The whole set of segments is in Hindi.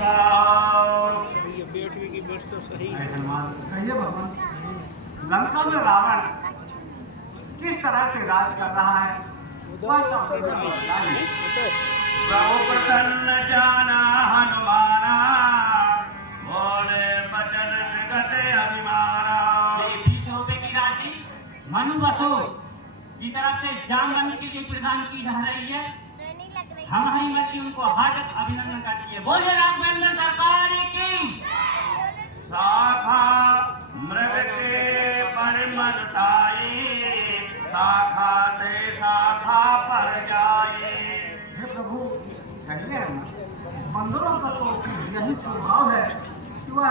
ये बेटवी की बेट तो सही है। कहिए भगवान, लंका में रावण किस तरह से राज कर रहा है वह सब प्रभु प्रसन्न जाना हनुमाना, बोले बचन गते अभिमाना। की राशि मनु बसोर की तरफ से जामवंत के लिए प्रदान की जा रही है। हम हरी मर्जी उनको हार्दिक अभिनंदन करती है। बोलिए राघवेंद्र सरकार की। शाखा मृग के परिमल ताई, शाखा से शाखा पर जाए। हे प्रभु, कहिए बंदरों का तो यही स्वभाव है कि वह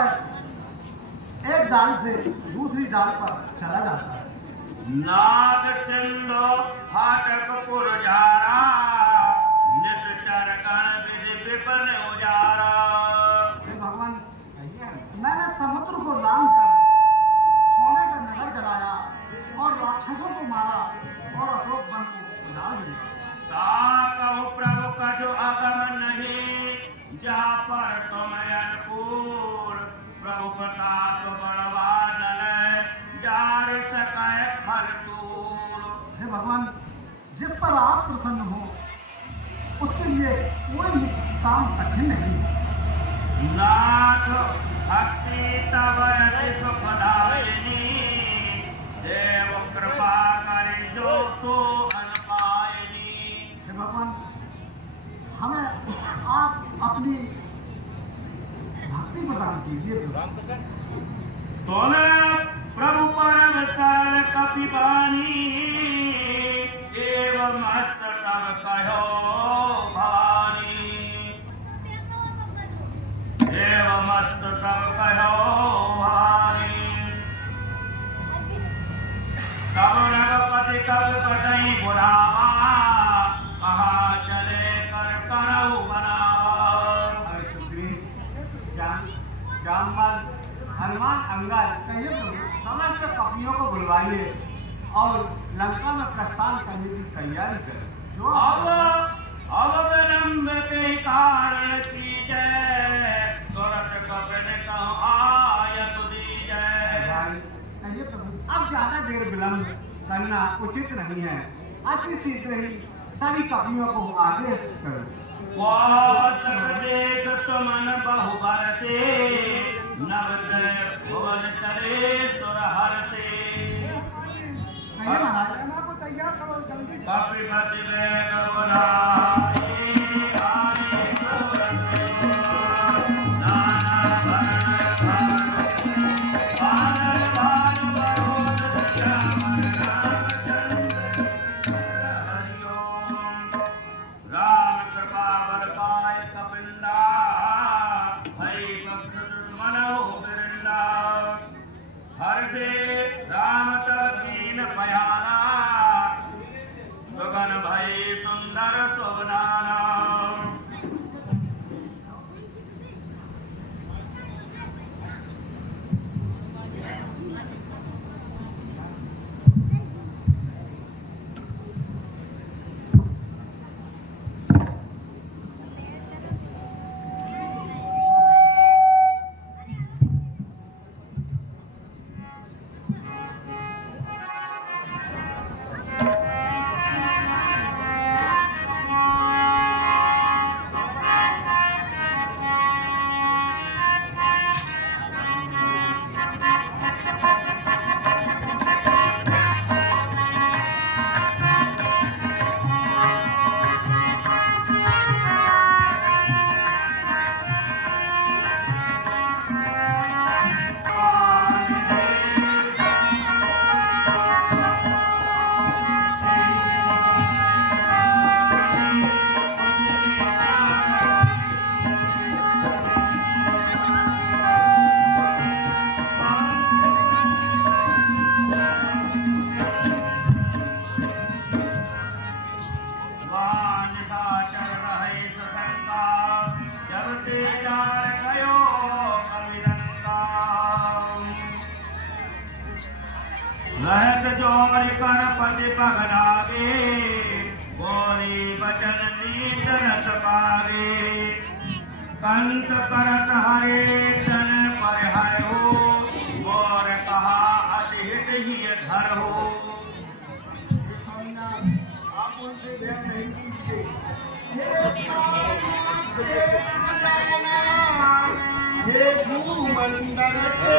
एक डाल से दूसरी डाल पर चला जाता है। नाग सिंधु फाटक पुरजारा, निश्चर कर विधि विपिन उजारा। हे भगवान, कहिए मैंने समुद्र को लांग कर सोने का नगर जलाया और राक्षसों को मारा और अशोक वन को उजाड़ दिया। कहूँ प्रभु का जो आगम नहीं, जहाँ पर तुम अनुकूल। प्रभु प्रताप बड़वा जल, जार सकै फल तूल। हे भगवान, जिस पर आप प्रसन्न हो उसके लिए कोई काम कठिन नहीं। नाथ भक्ति तब अति सुखदायिनी, देव कृपा करि जो तो अनपायिनी। हे भगवान, हमें आप अपनी भक्ति प्रदान कीजिए। तोने प्रभु परम सरल कपिबानी, एवं मस्त तब कहो भवानी। एवं मस्त तब कहो भवानी। तब रघुपति कब कटई बुलावा, कहा चले कर करऊ बनावा। जामवंत, हनुमान, अंगद, कहिए प्रभु समस्त कपियों को बुलवाइए और लंका में प्रस्थान करने की तैयारी करें। जो अब विलंब के कारण कीजय, तुरंत कपड़े कहूँ आयत दीजय। कहिए प्रभु, अब ज्यादा देर विलंब करना उचित नहीं है। अति शीघ्र ही सभी कपियों को आदेश करो। देख तुमन बहु बरते, नव भुवन चले सुरहरते। कहिए महाराज, को तैयार करो जल्दी। कपिपति वेग बुलाए, आए तुरंत नाना भरण भानु, भानु बरोद श्यामल रामचंद्र। हरिओम राम कृपा बल पाय कपिला, हरि भक्त मनहु बिरला। हर दे राम तब दीन भयाना, सुगन भई सुंदर शोभनाना। रहत जोर कर पति पगलागे, बोली बचन नीत रस पागे। कंत करत हरे तन पर हरो और कहा अधित ही धर हो। आप उनसे भेंट नहीं कीजिए। ये भूमंडल के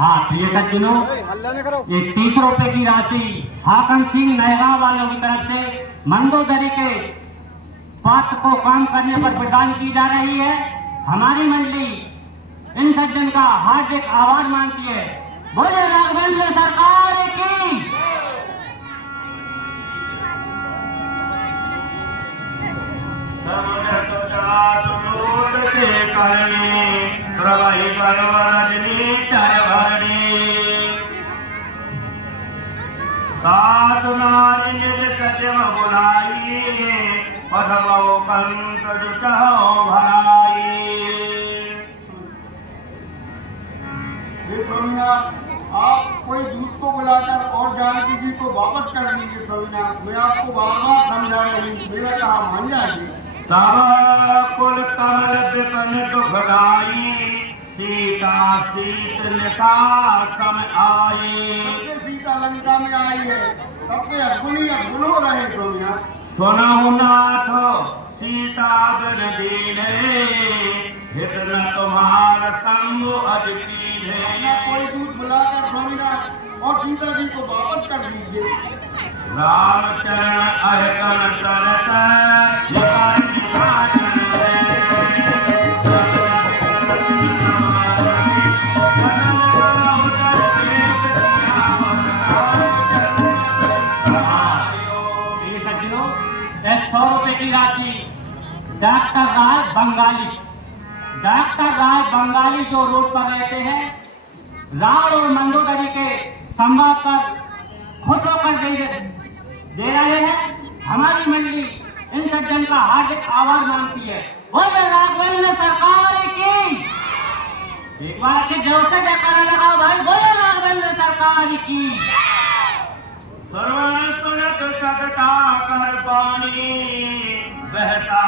हाँ प्रिय सज्जनों, ये 30 रुपए की राशि हाकम सिंह नहगा वालों की तरफ से मंदोदरी के पात्र को काम करने पर प्रदान की जा रही है। हमारी मंडली इन सज्जन का हार्दिक आभार मानती है। बोले राघवेंद्र सरकार की। के करने प्रवाही रजनी चर भरणी सात नारी निज सत्यम बुलाई पदमो कंत जुटहो भराई। आप कोई दूध को बुलाकर और जानकी जी को वापस कर लीजिए। सविना, मैं आपको बार बार समझा रही हूँ, मेरा कहा मान जाएगी। तब कुल कमल विपन दुखदाई सीता सीत निकासम आई। सीता लंका में आई है, सबके अगुनी अगुन हो रहे। सोनिया सुनहु नाथ सीता बिन दीने हित न तुम्हार संग अजकीले। कोई दूध बुलाकर सोनिया और सीता जी को वापस कर दीजिए। रामचरण अहकन चलत सज्जनों, 100 रुपए की राशि डॉक्टर राय बंगाली जो रोड पर रहते हैं, राव और मंदोदरी के संवाद पर खुद होकर दे रहे हैं। हमारी मंडली इन सज्जन का हार्दिक आभार मानती है। बोले राघवेंद्र सरकार की। एक बार अच्छे जोर से जयकारा लगाओ भाई, बोले राघवेंद्र सरकार की। सर्वसुनत सकटा कर पानी बहता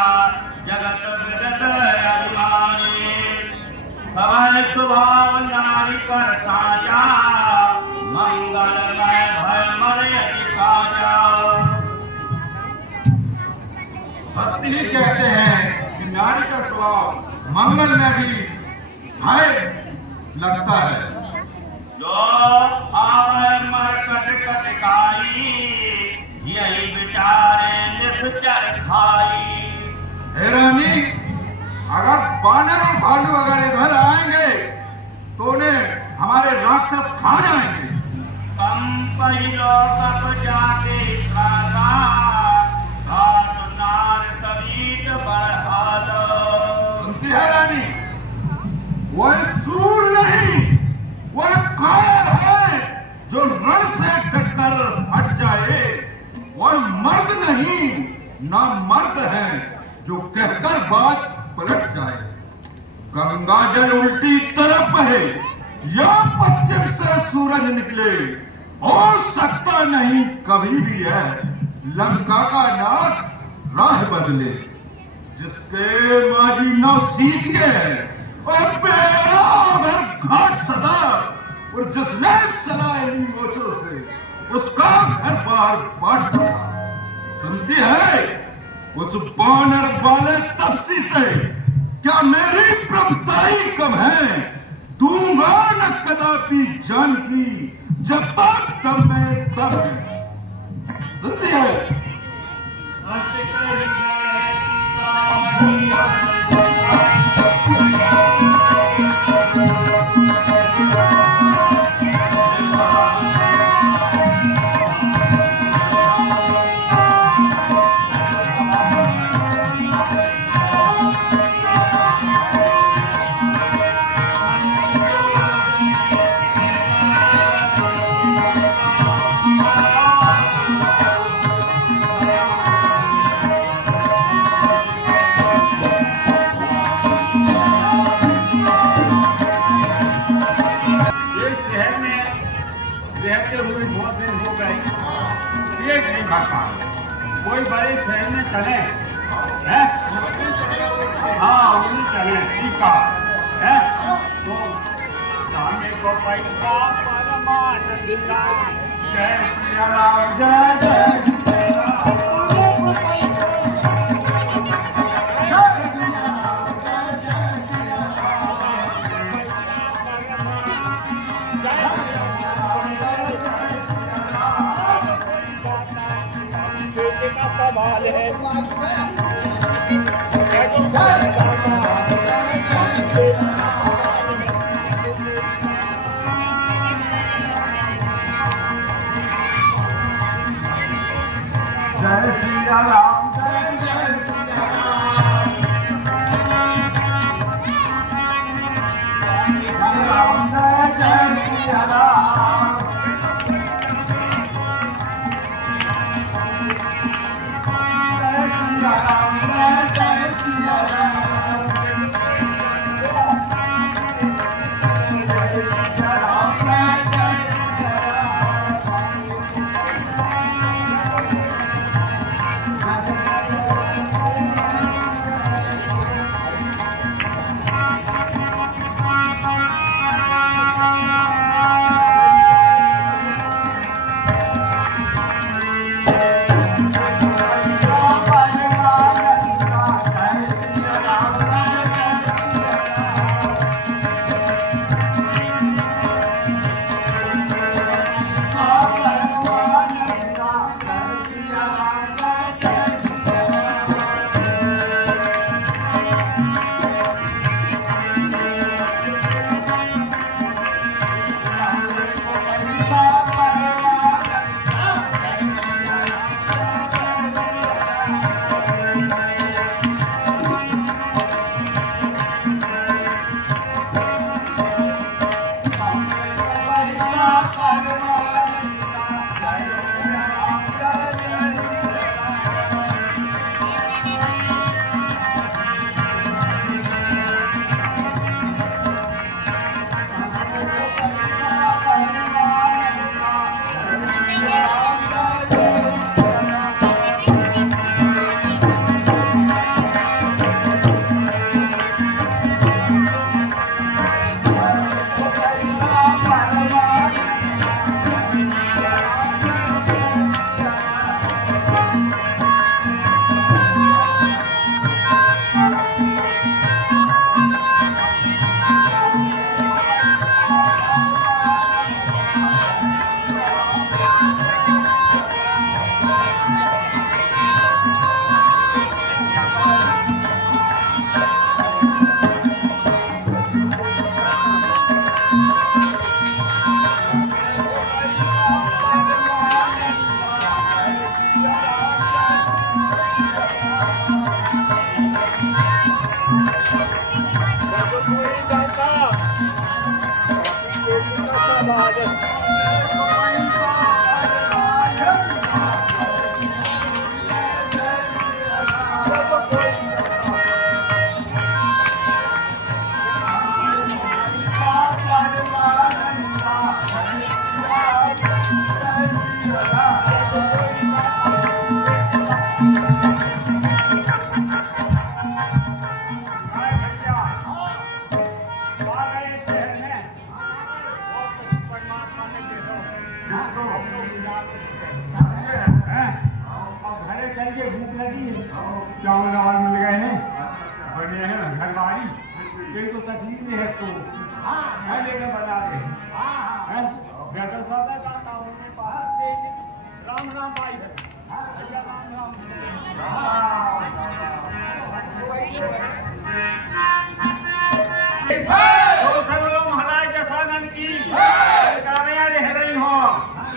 जगत विगत अभिमानी सवय स्वभाव नारी कर साजा मंगलमय भय मरे काजा। सत्य ही कहते हैं कि नारी का स्वभाव मंगल में भी भय लगता है। जो आवे मरकट कटकाई यही विचारे निश्चर खाई। हे रानी, अगर बानर और भालू अगर इधर आएंगे तो उन्हें हमारे राक्षस खा जाएंगे। कम पहिलो कब जाके खाना घाट नार तबीत बढ़ा लो। सुनती है रानी, वह सूर नहीं, वह कायर है जो रण से कटकर हट जाए। वह मर्द नहीं, ना मर्द है जो कहकर बात पलट जाए। गंगा जल उल्टी तरफ बहे या पश्चिम से सूरज निकले, हो सकता नहीं कभी भी है लंका का नाथ राह बदले। जिसके माजी नौ सीखिए और बेरावर घाट सदा, और जिसने चलाए मोचों से उसका घर बार बांट दिया। सुनती है उस बानर वाले तपसी से क्या मेरी प्रभुताई कम है? दूंगा न कदापि जान की जब तक दम में दम है। सुनती है कोई बड़े शहर में चले हैं? हाँ उन्हीं चले ठीक है तो खाने को पैसा परमान दिला। जय श्री राम जय जय श्री राम। का सवाल है जय श्री राम जय जय श्री राम जय जय श्री राम। जय श्री राम जय जी चावल वावल मिल गए हैं बढ़िया है घर बाड़ी कोई तो तकलीफ नहीं है तो है लेकर बता दे हैं बेहतर सौदा करता हूँ अपने पास राम राम भाई भैया राम राम महाराज दशानंद की कामया रह रही हो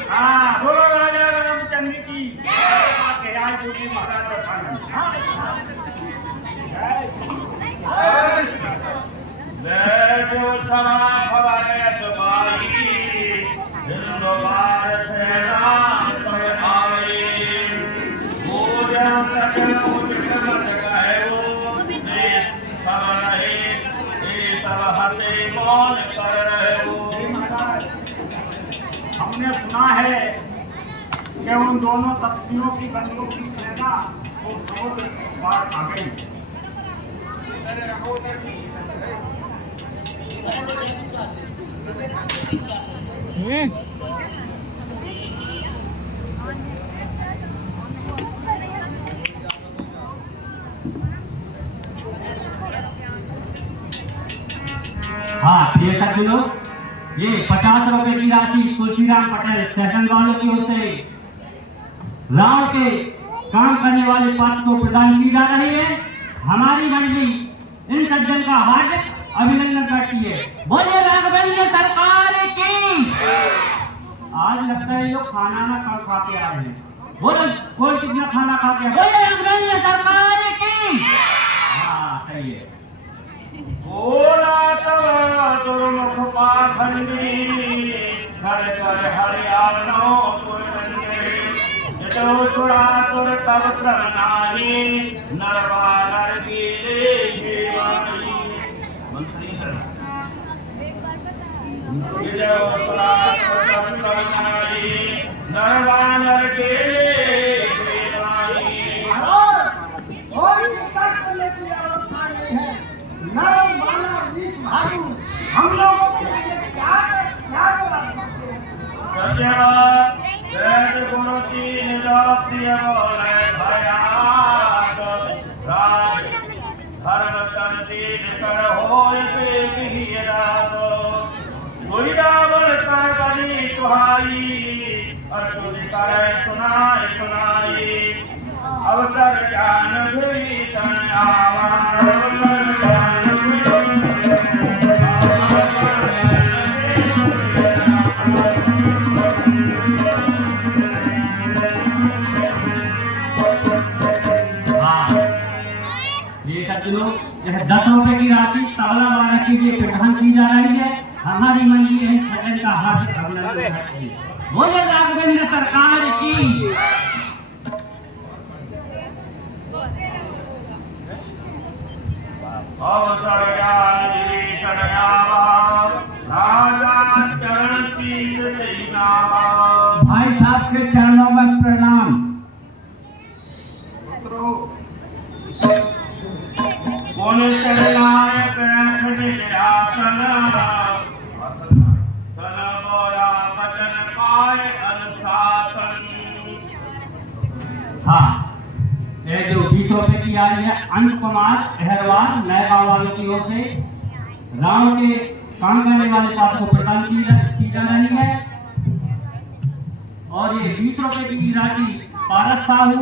हाँ बोलो राजा रामचंद्र की महाराज दशानंद हमने सुना है कि उन दोनों तख्तियों की बंदूक की सेना वो समुद्र पार आ गई हाँ ये सज्जनों ये 50 रुपए की राशि तुलसीराम पटेल सेशन वालों की ओर से रावण के काम करने वाले पात्र को प्रदान की जा रही है। हमारी मंडली इन सज्जन का हार्दिक अभिनंदन करती है। बोलिए राघवेंद्र सरकार की। आज लगता है लोग खाना ना कम खा के आ रहे हैं। बोलो कौन कितना खाना खा के? बोलिए राघवेंद्र सरकार की। हाँ सही है। बोला दुर्मुख पाखंडी घर कर हरियाणो जो छुड़ा तुर तब करनाही नरवानर की देवानी मंत्री जो छुड़ा तुर तब करनाही नरवानर की देवानी हम लोगों के लिए क्या गुरु तीन जातिय बोले भयाग राज धर्म तन दीन कर होय पेहि राग कोई रावण कर बनी तुहाई अर्जुन करे सुनाई सुनाई अवसर ज्ञान हुई तन आवा यह 10 रुपए की राशि तबला वाला के लिए प्रदान की जा रही है। हमारी मंडली है सदन का हार्दिक अभिनंदन करती है। बोले राघवेंद्र सरकार की। भाई साहब के चरणों में प्रणाम। हाँ ये जो 20 रुपए की आई है अंश कुमार अहरवाल नए गांव वालों की ओर से रावण के काम करने वाले पात्र को प्रदान की जा रही है। और ये 20 रुपए की राशि पारस साहू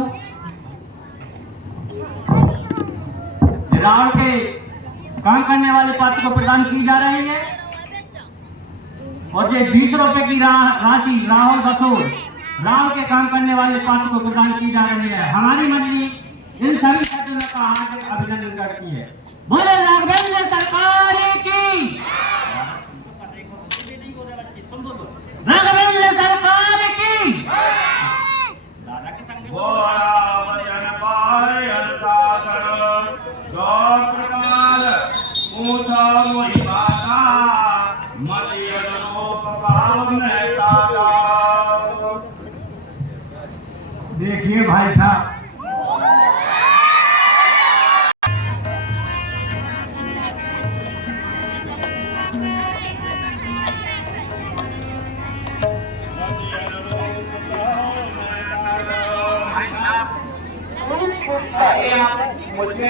रावण के काम करने वाले पात्र को प्रदान की जा रही है। और ये 20 रुपए की राशि राहुल बसोर रावण के काम करने वाले पात्र को प्रदान की जा रही है। हमारी मंडली इन सभी सज्जनों का हार्दिक अभिनंदन करती है। बोले राघवेंद्र सरकार की। राघवेंद्र सरकार की। देखिए भाई साहब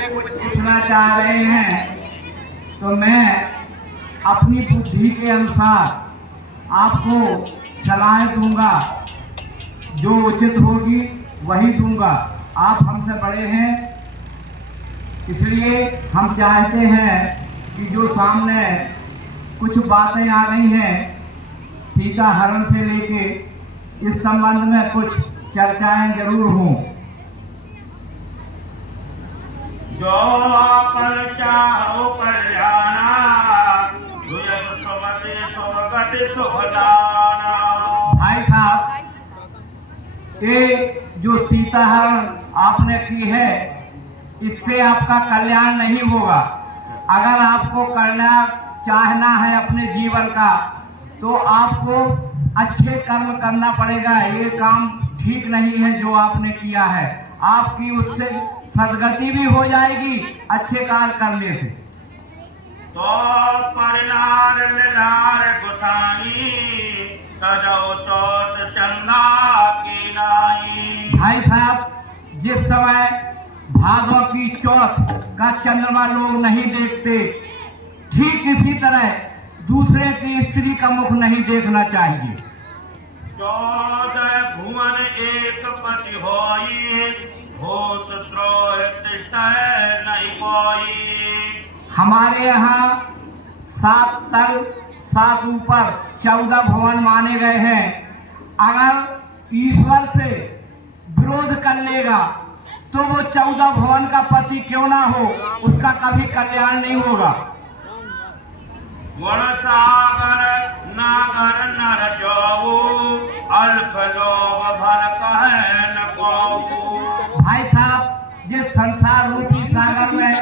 कुछ पूछना चाह रहे हैं तो मैं अपनी बुद्धि के अनुसार आपको सलाहें दूंगा, जो उचित होगी वही दूंगा। आप हमसे बड़े हैं, इसलिए हम चाहते हैं कि जो सामने कुछ बातें आ गई हैं सीता हरण से लेके, इस संबंध में कुछ चर्चाएं जरूर हों। जो आपन चाहो कल्याणा, भाई साहब, ये जो सीता हरण आपने की है, इससे आपका कल्याण नहीं होगा। अगर आपको कल्याण चाहना है अपने जीवन का, तो आपको अच्छे कर्म करना पड़ेगा। ये काम ठीक नहीं है जो आपने किया है। आपकी उससे सदगति भी हो जाएगी अच्छे कार्य करने से। तो परिनार निनार गुसाई, तजो चोट चंदा की नाई। भाई साहब, जिस समय भादों की चौथ का चंद्रमा लोग नहीं देखते, ठीक इसी तरह दूसरे की स्त्री का मुख नहीं देखना चाहिए। 14 भुवन एक पति होई, भूत द्रोह तिष्ठै नहीं कोई। हमारे यहाँ 7 तल 7 ऊपर 14 भुवन माने गए हैं। अगर ईश्वर से विरोध कर लेगा तो वो 14 भुवन का पति क्यों ना हो, उसका कभी कल्याण नहीं होगा। गुण सागर नागर नर जाऊ, अल्प लोभ भल कहे न कोऊ। भाई साहब, ये संसार रूपी सागर में,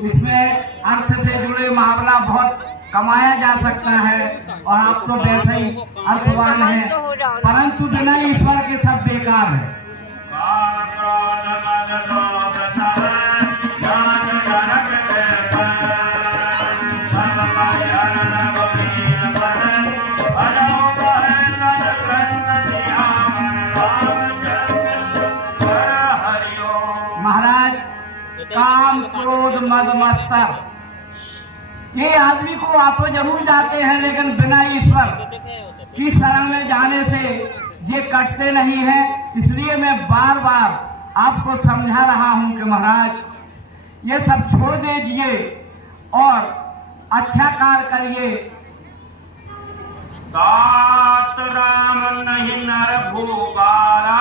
इसमें अर्थ से जुड़े मुहावरा बहुत कमाया जा सकता है और आप तो वैसे ही अर्थवान हैं, परंतु बिना ईश्वर के सब बेकार है। महाराज, काम क्रोध मद मत्सर, ये आदमी को आ तो जरूर जाते हैं, लेकिन बिना ईश्वर की शरण में जाने से ये कटते नहीं हैं। इसलिए मैं बार बार आपको समझा रहा हूं कि महाराज ये सब छोड़ दीजिए और अच्छा कार्य करिए। तात राम नहीं नर भूपाला,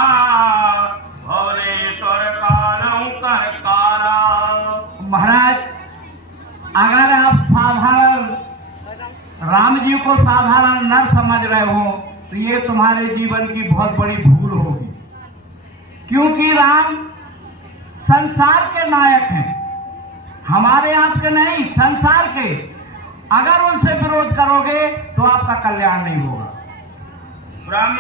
भवले तोर कालऊ कर काला। महाराज, अगर आप साधारण राम जी को साधारण नर समझ रहे हो तो ये तुम्हारे जीवन की बहुत बड़ी भूल होगी, क्योंकि राम संसार के नायक हैं, हमारे आपके नहीं, संसार के। अगर उनसे विरोध करोगे तो आपका कल्याण नहीं होगा। ब्रह्म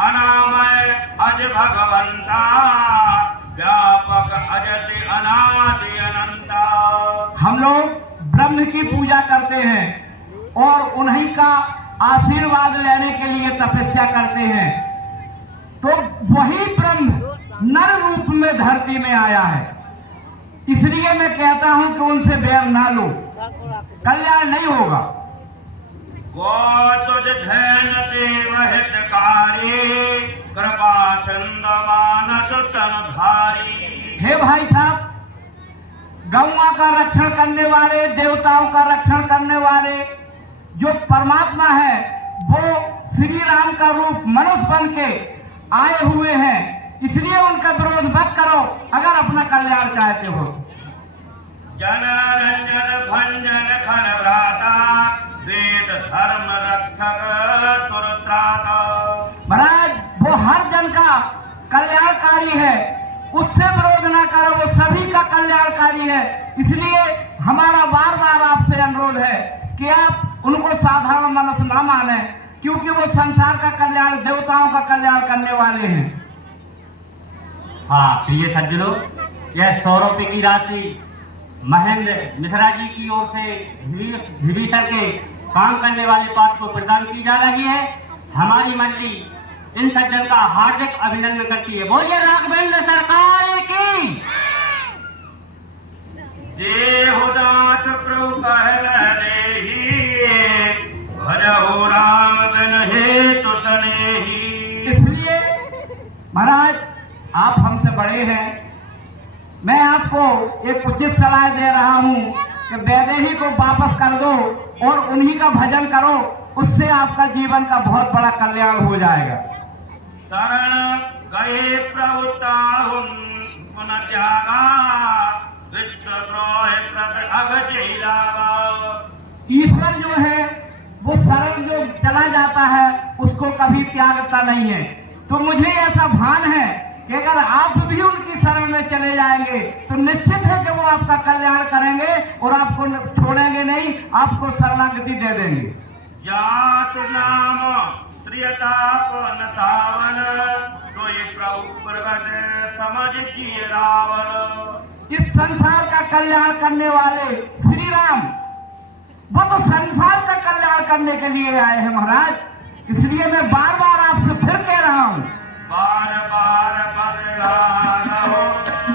अनामय अज भगवंता, व्यापक अजति अनादि अनंता। हम लोग ब्रह्म की पूजा करते हैं और उन्हीं का आशीर्वाद लेने के लिए तपस्या करते हैं, तो वही ब्रह्म नर रूप में धरती में आया है। इसलिए मैं कहता हूं कि उनसे बैर ना लो, कल्याण नहीं होगा। तुझ धैन देव हितकारी, कृपा चंद मानस तन धारी। हे भाई साहब, गौवा का रक्षण करने वाले, देवताओं का रक्षण करने वाले जो परमात्मा है, वो श्री राम का रूप मनुष्य बन के आए हुए हैं। इसलिए उनका विरोध मत करो अगर अपना कल्याण चाहते हो। जन रंजन भंजन खल भ्राता, वेद धर्म रक्षक तुरत्राता। महाराज, वो हर जन का कल्याणकारी है, उससे विरोध ना करो, वो सभी का कल्याणकारी है। इसलिए हमारा बार बार आपसे अनुरोध है कि आप उनको साधारण मनुष्य ना माने, क्योंकि वो संसार का कल्याण, देवताओं का कल्याण करने वाले हैं। हाँ प्रिय सज्जनों, यह 100 रुपये की राशि महेंद्र मिश्रा जी की ओर से विभीषण के काम करने वाले पात्र को प्रदान की जा रही है। हमारी मंडली इन सज्जन का हार्दिक अभिनंदन करती है। बोलिए राघवेंद्र सरकार की। आपको एक उचित सलाह दे रहा हूँ कि वैदेही को वापस कर दो और उन्हीं का भजन करो, उससे आपका जीवन का बहुत बड़ा कल्याण हो जाएगा। शरण गए प्रभु ताहुन पुन त्यागा, विश्व द्रोह प्रत अगति लागा। ईश्वर जो है वो शरण जो चला जाता है उसको कभी त्यागता नहीं है। तो मुझे ऐसा भान है कि अगर आप भी उनकी शरण में चले जाएंगे तो निश्चित है कि वो आपका कल्याण करेंगे और आपको छोड़ेंगे नहीं, आपको शरणागति दे देंगे। जात नाम प्रियताप न तावन, सोई प्रभु प्रगट समझ किए रावण। इस संसार का कल्याण करने वाले श्री राम, वो तो संसार का कल्याण करने के लिए आए हैं महाराज। इसलिए मैं बार बार आपसे फिर कह रहा हूँ, बार बार बदलाओ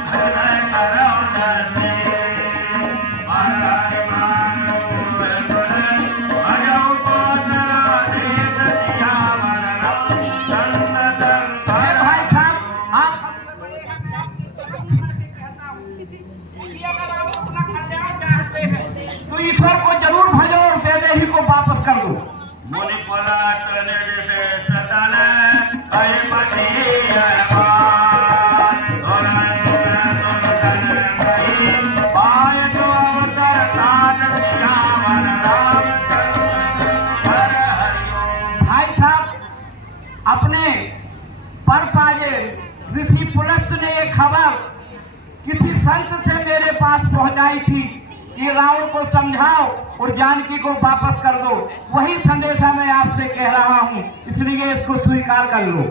हृदय करो धरती, बार मानो भजो कोसला देश सियावर राम। भाई साहब आप तो ईश्वर को जरूर भजो और वैदेही को वापस कर दो। मुनि पलट निर्देश सतल अयपति अरमान, और तुम गई पाय तो अवतर ताज सियावर राम। हर हरिओम। भाई साहब अपने पर पाजे ऋषि पुलस्त ने ये खबर किसी संत से मेरे पास पहुंचाई थी कि रावण को समझाओ और जानकी को वापस कर दो। वही संदेशा मैं आपसे कह रहा हूं, इसलिए इसको स्वीकार कर लो।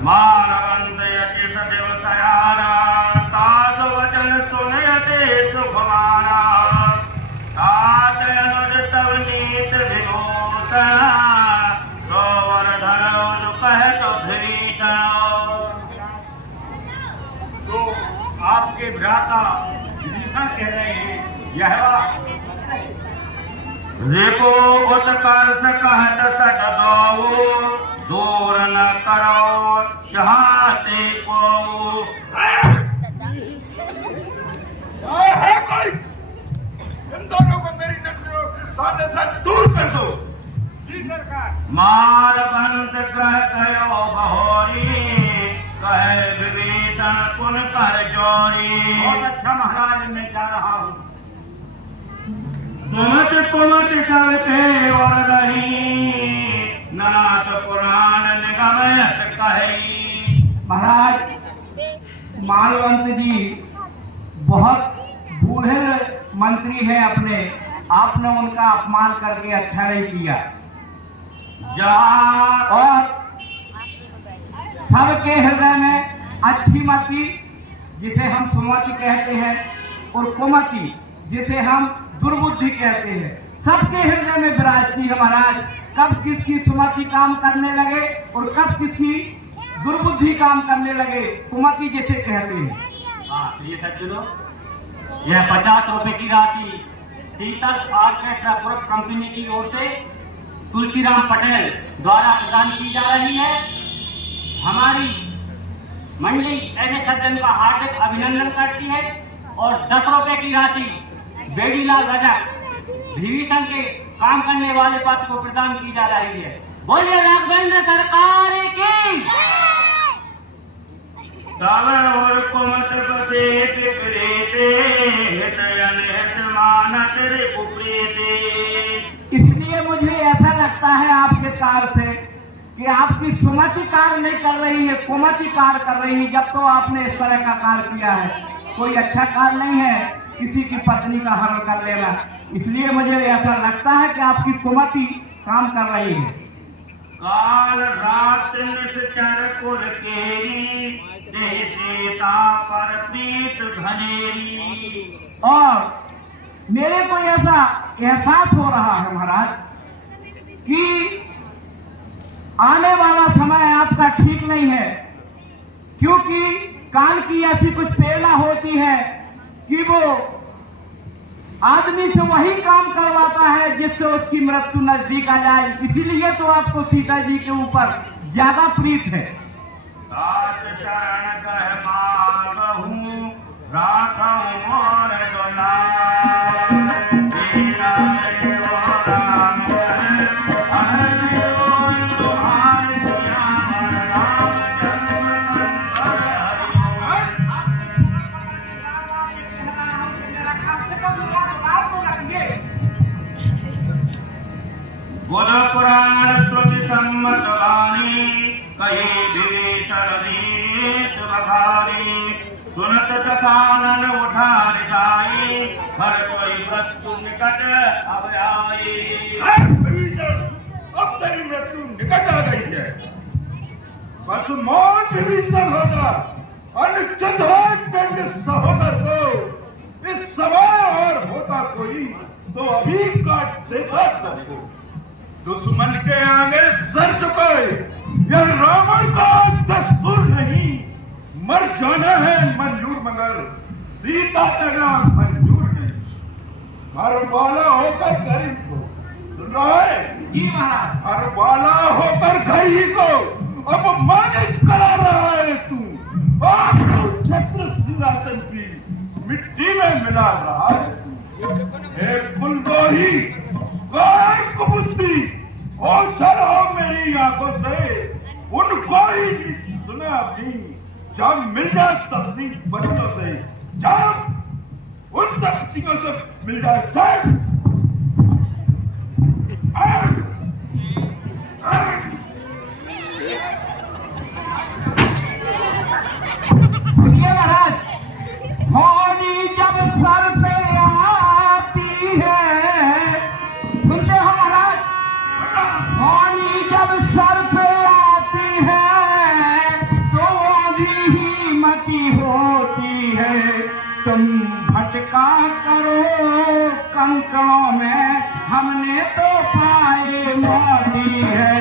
मानवंत यति सदैव तयारा, साधु वचन सुनयते सुखमाना, तात अनुज तव नीत विभूषण, सोवर धरौ कहत भीषण। तो आपके भ्राता विभीषण कह रहे हैं, यह रिपो उत्कर्ष कहत सट दो, दूर न करो चाहते को। है कोई? इन दोनों को मेरी नजरों के सामने से दूर कर दो। जी सरकार। माल बंद कह कयो बहोरी, कहे विभीषण पुन कर जोरी। बहुत अच्छा महाराज, मैं जा रहा हूँ। सुमत कुमत सब ते और रही, नाथ पुराण निगमयत कही। महाराज मालवंत जी बहुत बूढ़े मंत्री हैं अपने, आपने उनका अपमान करके अच्छा नहीं किया। और सबके हृदय में अच्छी मति जिसे हम सुमति कहते हैं और कुमति जिसे हम दुर्बुद्धि कहते हैं, सबके हृदय में विराजती है महाराज। कब किसकी सुमति काम करने लगे और कब किसकी दुर्बुद्धि काम करने लगे, कुमति जिसे कहते हैं। हाँ प्रिय सज्जनों, यह 50 रुपए की राशि शीतल आर्केस्ट्रा ग्रुप कंपनी की ओर से तुलसीराम पटेल द्वारा प्रदान की जा रही है। हमारी मंडली ऐसे सज्जन का हार्दिक अभिनंदन करती है और 10 रुपए की राशि बेड़ीलाल रजक विभीषण के काम करने वाले पद को प्रदान की जा रही है। बोलिए राघवेंद्र सरकार की। और कुमत पते प्रीते, हितयन हित मानत रिपुप्रीते। इसलिए मुझे ऐसा लगता है आपके कार्य से कि आपकी सुमति कार्य नहीं कर रही है, कुमति कार्य कर रही है। जब तो आपने इस तरह का कार्य किया है, कोई अच्छा कार्य नहीं है किसी की पत्नी का हरण कर लेना। इसलिए मुझे ऐसा लगता है कि आपकी कुमति काम कर रही है। काल रात निश्चर कुल केरी, सीता पर प्रीत घनेरी। और मेरे को ऐसा एहसास हो रहा है महाराज कि आने वाला समय आपका ठीक नहीं है, क्योंकि कान की ऐसी कुछ प्रेरणा होती है कि वो आदमी से वही काम करवाता है जिससे उसकी मृत्यु नजदीक आ जाए। इसीलिए तो आपको सीता जी के ऊपर ज्यादा प्रीत है। दास चरण कह मांगहूँ, राखहूँ मोर दुलार। तेरा देव राम हर जीवन तुम्हारे श्याम रामचंद्र बोलो पुराण श्रुति सम्मत वाणी, कही विभीषण दीत बखारी। सुनत कथानन उठार जाई, हर कोई मृत्यु निकट अब आई। विभीषण, अब तेरी मृत्यु निकट आ गई है। परसुमान विभीषण होगा अनुचंद्र सहोदर को इस समय और होता कोई तो अभी काट देता सबको। दुश्मन के आगे सर झुकाए यह रावण का दस्तूर नहीं। मर जाना है मंजूर मगर सीता का नाम मंजूर नहीं। घर वाला होकर गरीब को सुन रहा है जी महाराज। घर वाला होकर गरीब को अपमानित करा रहा है तू। छत्र सिंहासन की मिट्टी में मिला रहा है तू। एक फुलगोही गाय को बुद्धि और चल हो मेरी आंखों से उनको ही सुना अपनी। जब मिल जाए तब्दी बच्चों से, जब उन सब चीजों से मिल जाए तब सुनिए महाराज, होली जब सर पे आती है, सुनते हो महाराज, होली जब सर पे आती है तो आधी ही मती होती है। तुम भटका करो कंकड़ों में, हमने तो पाए मोती है।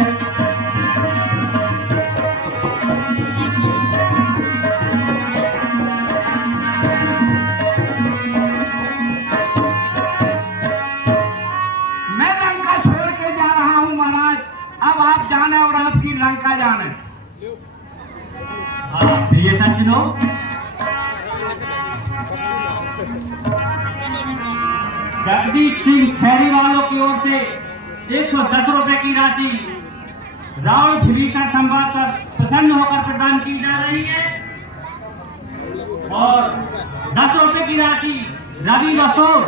मैं लंका छोड़ के जा रहा हूं महाराज, अब आप जाने और आपकी लंका जाने। हाँ प्रिय सज्जनों, जगदीश सिंह खैरी वालों की ओर से 110 रुपए की राशि रावण विभीषण संवाद पर प्रसन्न होकर प्रदान की जा रही है और 10 रुपए की राशि रवि बसोर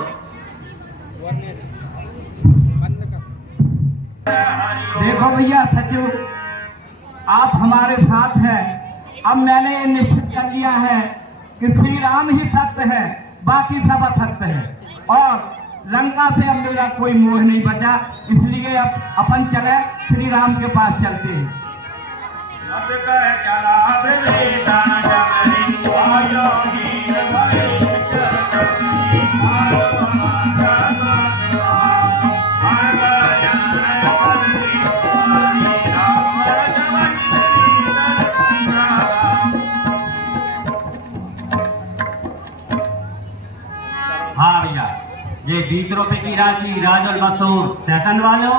देखो भैया सचिव, आप हमारे साथ हैं। अब मैंने ये निश्चित कर लिया है कि श्री राम ही सत्य है, बाकी सब असत्य है और लंका से अब मेरा कोई मोह नहीं बचा। इसलिए अब अपन चले श्री राम के पास चलते हैं। हाँ भैया, ये 20 रुपए की राशि राजल बसोर सेशन वालों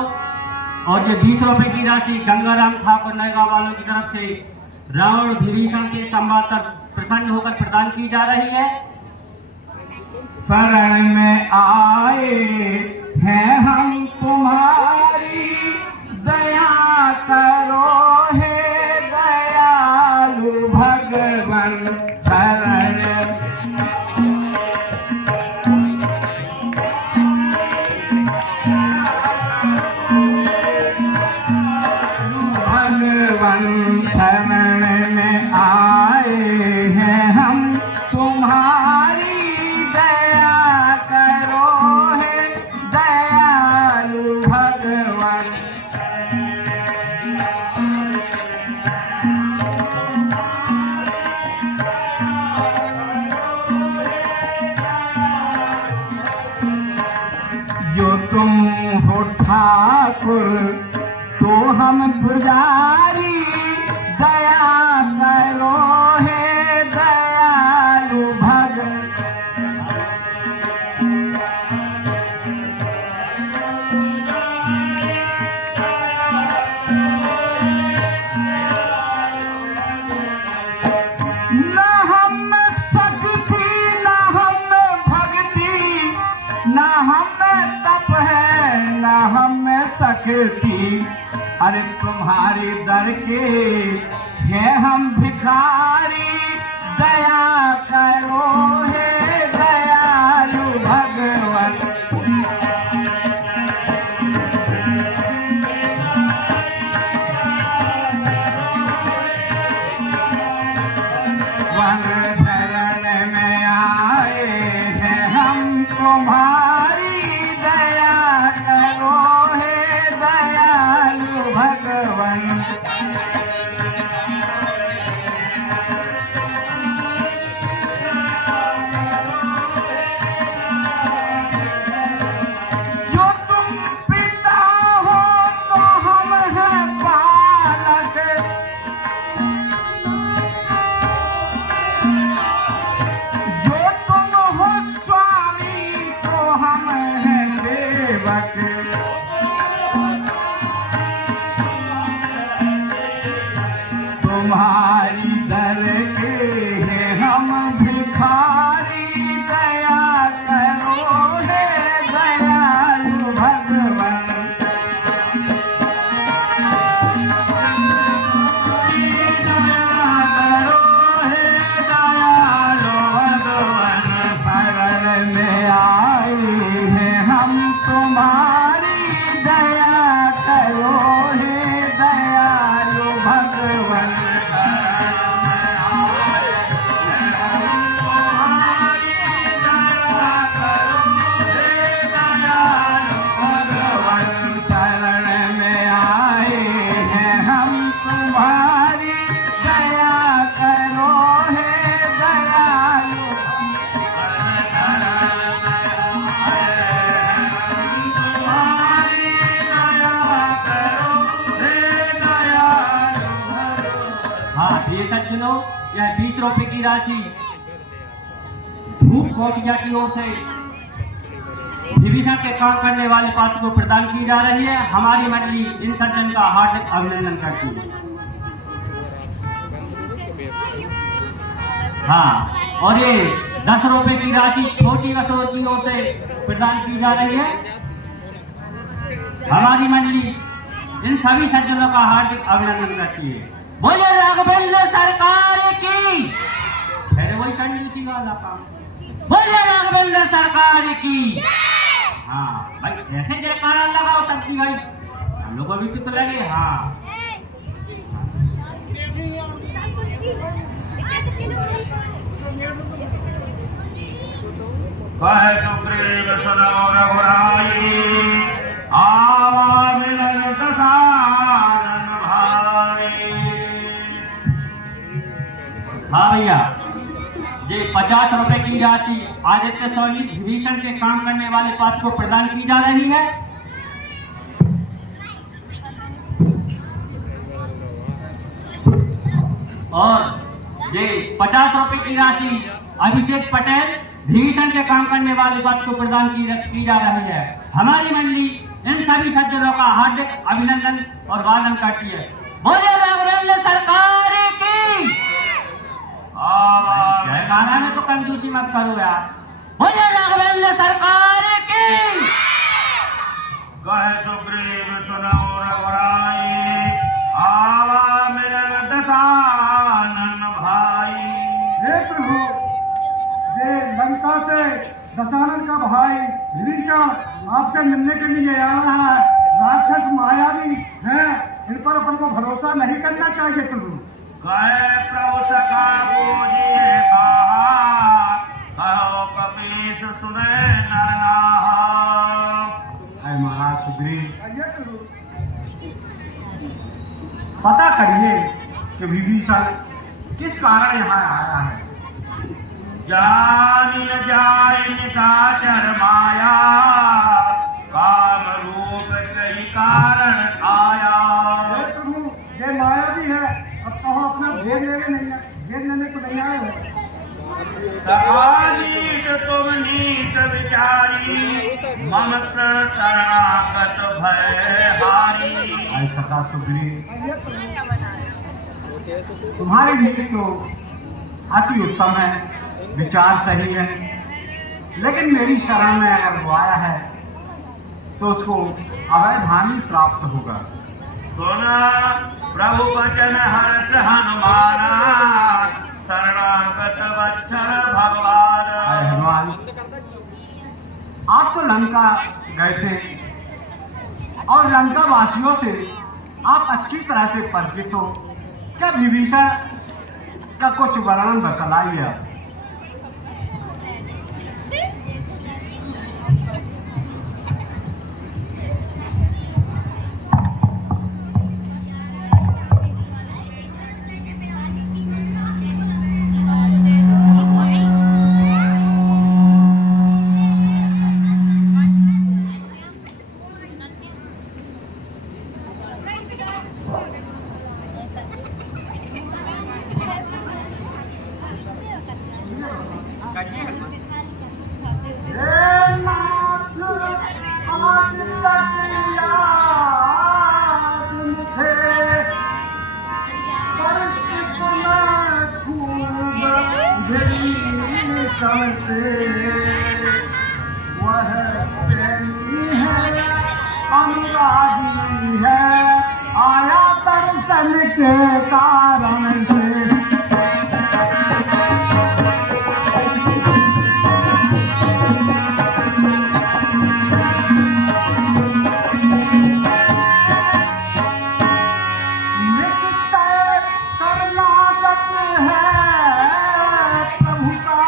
और ये 20 रुपए की राशि गंगाराम ठाकुर नयगांव वालों की तरफ से रावण विभीषण के संवाद पर प्रसन्न होकर प्रदान की जा रही है। शरण में आए हैं हम तुम्हारी, दया करो हे दयालु भगवन। शरण भगवन, शरण में आए हैं हम तुम्हारी, दया करो हे दयालु भगवन। जो तुम हो ठाकुर तो हम पुजारी, दया करो हे दयालु भगवन। सकती। अरे तुम्हारी दर के हैं हम भिखारी, दया करो हे दयालु भगवान। शरण में आए हैं हम तुम्हारी, दया करो हे दयालु भगवान। जो तुम पिता हो तो हम हैं बालक, जो तुम हो स्वामी तो हम हैं सेवक। तुम्हारी दर के हैं हम भिखारी, दया करो हे दयालु भगवान। दया करो हे दयालु भगवान। शरण में आए हैं हम तुम्हारी, दया करो हे दयालु भगवान। शरण में आए हैं हम तुम्हारी, दया करो हे दयालु। तुम्हारी दया करो हे दयालु। हाँ प्रिय सज्जनों, यह 20 रुपए की राशि धूप कोटिया की ओर से विभीषण के काम करने वाले पात्र को प्रदान की जा रही है। हमारी मंडली इन सज्जन का हार्दिक अभिनंदन करती है। हाँ, और ये 10 रुपए की राशि छोटी रसोई की ओर से प्रदान की जा रही है। हमारी मंडली इन सभी सज्जनों का हार्दिक अभिनंदन करती है। बोले राघवेंद्र सरकार की, फिर वही कंजूसी वाला काम। बोले राघवेंद्र सरकार की। हाँ भाई, ऐसे जयकारा लगाओ तब की भाई हम लोग को भी तो लगे। हाँ कह सुग्रीव सुनो रघुराई, आवा मिलन दसानन भाई। हाँ भैया, ये 50 रुपए की राशि आदित्य सोनी विभीषण के काम करने वाले पात्र को प्रदान की जा रही है। और ये 50 रुपए की राशि अभिषेक पटेल विभीषण के काम करने वाले पात्र को प्रदान की जा रही है। हमारी मंडली इन सभी सज्जनों का हार्दिक अभिनंदन और वादन करती है। बोले राघवेंद्र सरकार की। जयकारा में तो कंजूसी मत करो यार। बोले राघवेंद्र सरकार की। कह सुग्रीव सुनो रघुराई, आवा मिलन दसानन भाई। हे प्रभु, ये लंका से दशानन का भाई विभीषण आपसे मिलने के लिए आ रहा है। राक्षस मायावी है, इन पर अपन को भरोसा नहीं करना चाहिए प्रभु। कहे प्रभु सखा बूझिए कहा, कहो कपीस सुने नरनाहा। अरे महाराज सुग्रीव, आइए प्रभु। पता करिए कि विभीषण किस कारण यहाँ आया है। जानिय जाय निशाचर माया, काम रूप कई कारण आया। हे प्रभु, ये मायावी है, अब कहो अपना भेद लेने को नहीं आए हो। सकालीत तुम नीत विचारी, ममत शरणागत भय हारी। ऐसा का सुग्रीव, आइए प्रभु। तुम्हारी नीति तो अति उत्तम है, विचार सही है, लेकिन मेरी शरण में अगर वो आया है तो उसको अवैध हानि प्राप्त होगा। सुना प्रभु वचन हर्ष हनुमाना, शरणागत वत्सल भगवान। हनुमान, आप तो लंका गए थे और लंका वासियों से आप अच्छी तरह से परिचित हो। क्या विभीषण का कुछ वर्णन बतलाइए आप। वह प्रेमी है, अनुरागी है, आया दर्शन के कारण से। निश्चय शरणागत है प्रभु का,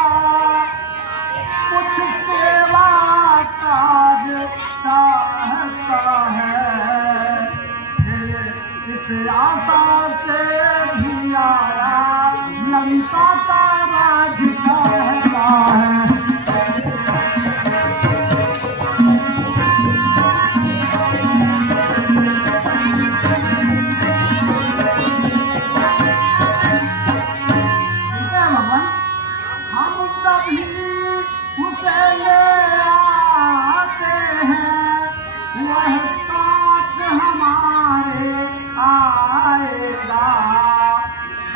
कुछ सेवा काज चाहता है। फिर इस आशा से भी आया, लंका का राज चाहता है। भगवान, हम सभी उसे ले आते हैं, वह साथ हमारे आएगा।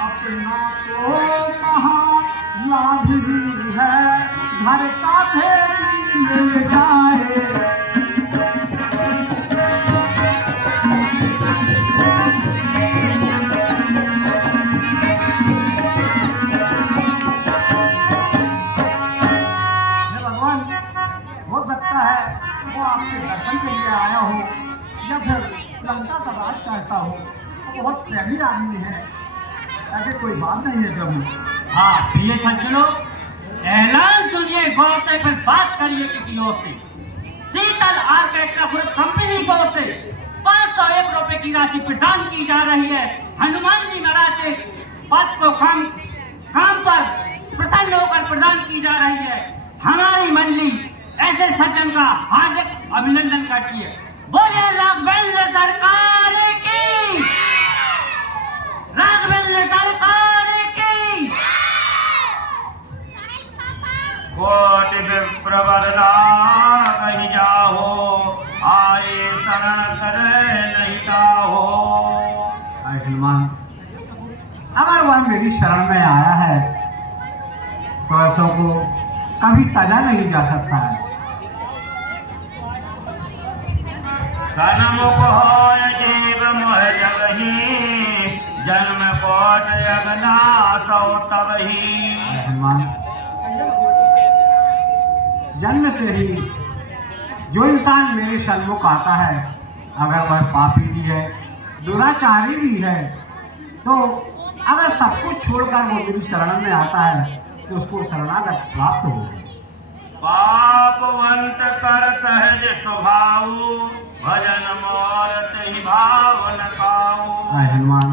अपना तो महालाभी है, घर का भेदी मिल जाए। हो सकता है वो आपके दर्शन के लिए आया हो या फिर लंका का राज चाहता हो। वो बहुत प्रेमी आदमी है, ऐसे कोई बात नहीं है प्रभु। हाँ प्रिय सज्जनों, ऐलान सुनिए गौर से, फिर बात करिए किसी और से। शीतल आर्केस्ट्रा ग्रुप कंपनी की ओर से 501 रुपए की राशि प्रदान की जा रही है। हनुमान जी महाराज के पद को काम पर प्रसन्न होकर प्रदान की जा रही है। हमारी मंडली ऐसे सज्जन का हार्दिक अभिनंदन करती है। बोले राघवेंद्र सरकार की, राघवेंद्र सरकार की। कोटि विप्रवरदा कहीं जाहो, आए शरण करे नहीं ताहो। हनुमान, अगर वह मेरी शरण में आया है तो ऐसों को कभी तजा नहीं जा सकता है। सनमुख होय जीव मोह जगही, जन्म कोट अगनासो तबही। हनुमान, जन्म से ही जो इंसान मेरे सन्मुख आता है, अगर वह पापी भी है, दुराचारी भी है, तो अगर सब कुछ छोड़कर वो मेरी शरण में आता है तो उसको शरणागत प्राप्त हो। पापवंत कर सहज स्वभाव, भजन मोर ही भाव न खाऊ। हनुमान,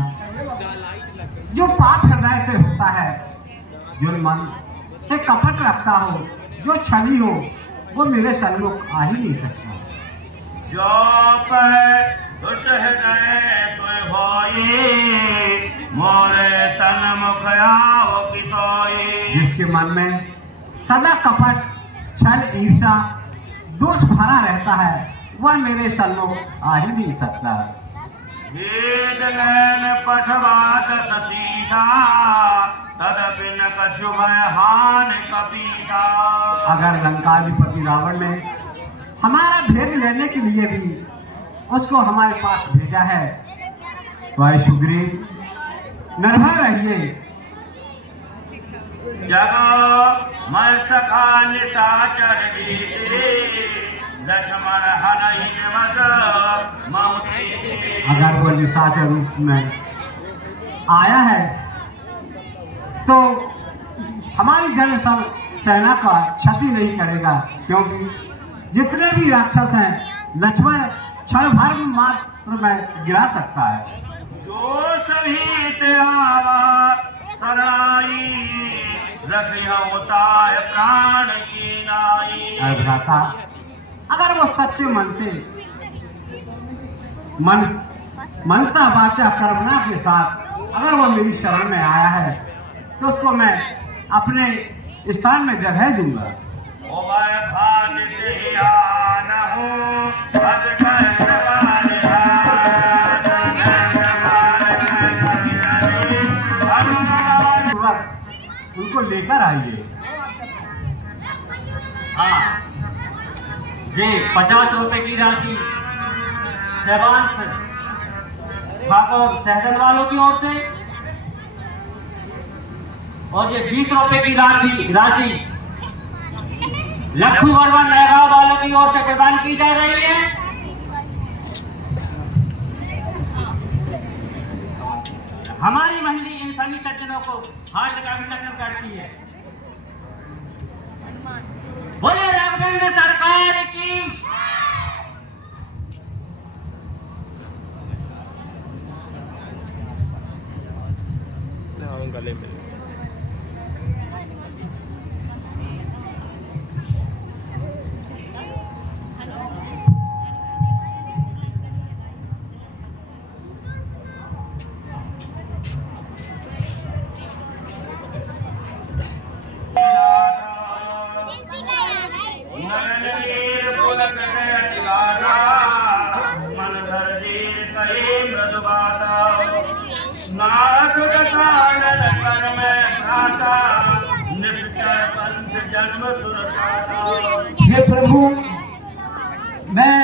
जो पाप हृदय से होता है, जो मन से कपट रखता हो, जो छवि हो, वो मेरे सन्मुख आ ही नहीं सकता। जो पर दुष्ट हृदय सोए भोए, मोरे तन मुख आओ की सोए। जिसके मन में सदा कपट, छल, ईर्षा, दोष भरा रहता है, वह मेरे सन्मुख आ ही नहीं सकता। वेद लैन पठवात सतीसा, तदपि न कछु भय हानि कपीसा। अगर लंकाधिपति रावण ने हमारा भेद लेने के लिए भी उसको हमारे पास भेजा है। भाई सुग्रीव, निर्भय रहिए। जब मैं सखा निशाचर गीते, लक्ष्मण हरहि निवस मौते। अगर वो निशाचर रूप में आया है तो हमारी जन सेना का क्षति नहीं करेगा, क्योंकि जितने भी राक्षस हैं लक्ष्मण क्षण भर मात्र में गिरा सकता है। जो सभी त्यावा सराई, रखिया होता है प्राण की नाई। भ्राता, अगर वो सच्चे मन से मनसा वाचा कर्मणा के साथ अगर वो मेरी शरण में आया है तो उसको मैं अपने स्थान में जगह दूंगा। ओ मैं भाग से आन हूँ, भज कहने उनको लेकर आइए। हाँ, ये 50 रुपए की राशि सेवांश ठाकुर सहजन वालों की ओर से, और ये 20 रुपए की राशि लक्ष्मी वर्मा नहगांव वालों की ओर से प्रदान की जा रही है। हमारी मंडी इन सभी सज्जनों को हार्दिक अभिनंदन करती है। बोले राघवेंद्र सरकार की। हे प्रभु, मैं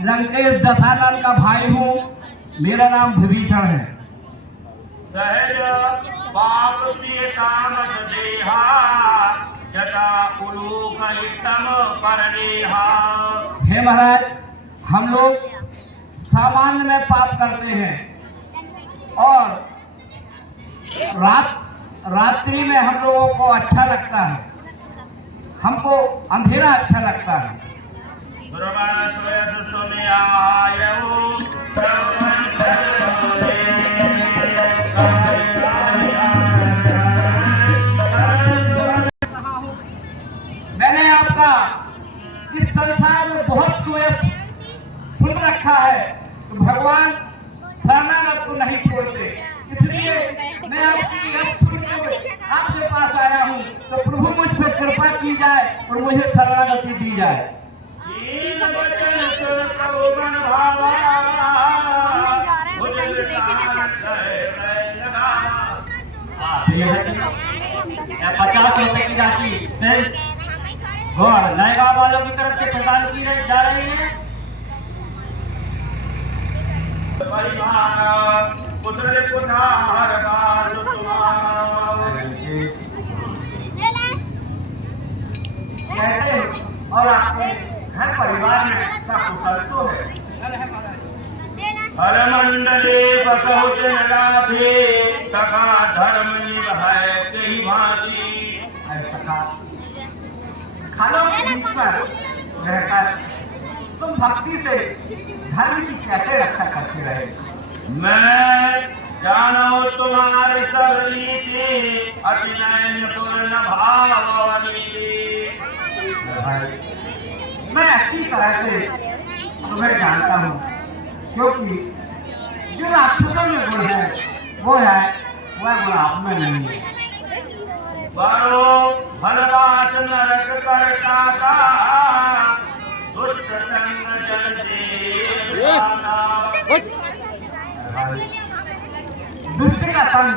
लंकेश दशानन का भाई हूँ। मेरा नाम विभीषण है। सहज पाप पिय कामद देहा, जटा उलूक हितम परदेहा। हे महाराज, हम लोग सामान्य में पाप करते हैं और रात्रि में हम लोगों को अच्छा लगता है, हमको अंधेरा अच्छा लगता है। मैंने आपका इस संसार में बहुत सुयश सुन रखा है तो भगवान शरणागत को नहीं छोड़ते, इसलिए मैं आपकी यश सुन के आपके पास आया हूँ। तो प्रभु मुझ पर कृपा की जाए और मुझे शरणागति दी जाए। या 50 रुपए की राशि नएगांव वालों की तरफ से प्रदान की जा रही है। कैसे और आपके घर परिवार में सब कुशल तो है? हर मंडले बहुत लाभे, तका धर्म निभाए कही भांति। ऐसा खालों के बीच पर रहकर तुम भक्ति से धर्म की कैसे रक्षा करते रहे? मैं जानो तुम्हारे सब रीति, अति नयन पूर्ण भावनीति। मैं अच्छी तरह से तुम्हें जानता हूँ, क्योंकि जो राक्षसों में गुण है वह गुण आप में नहीं है। बारो भलवास नरक करता का, दुष्ट संग जल दुष्ट का संग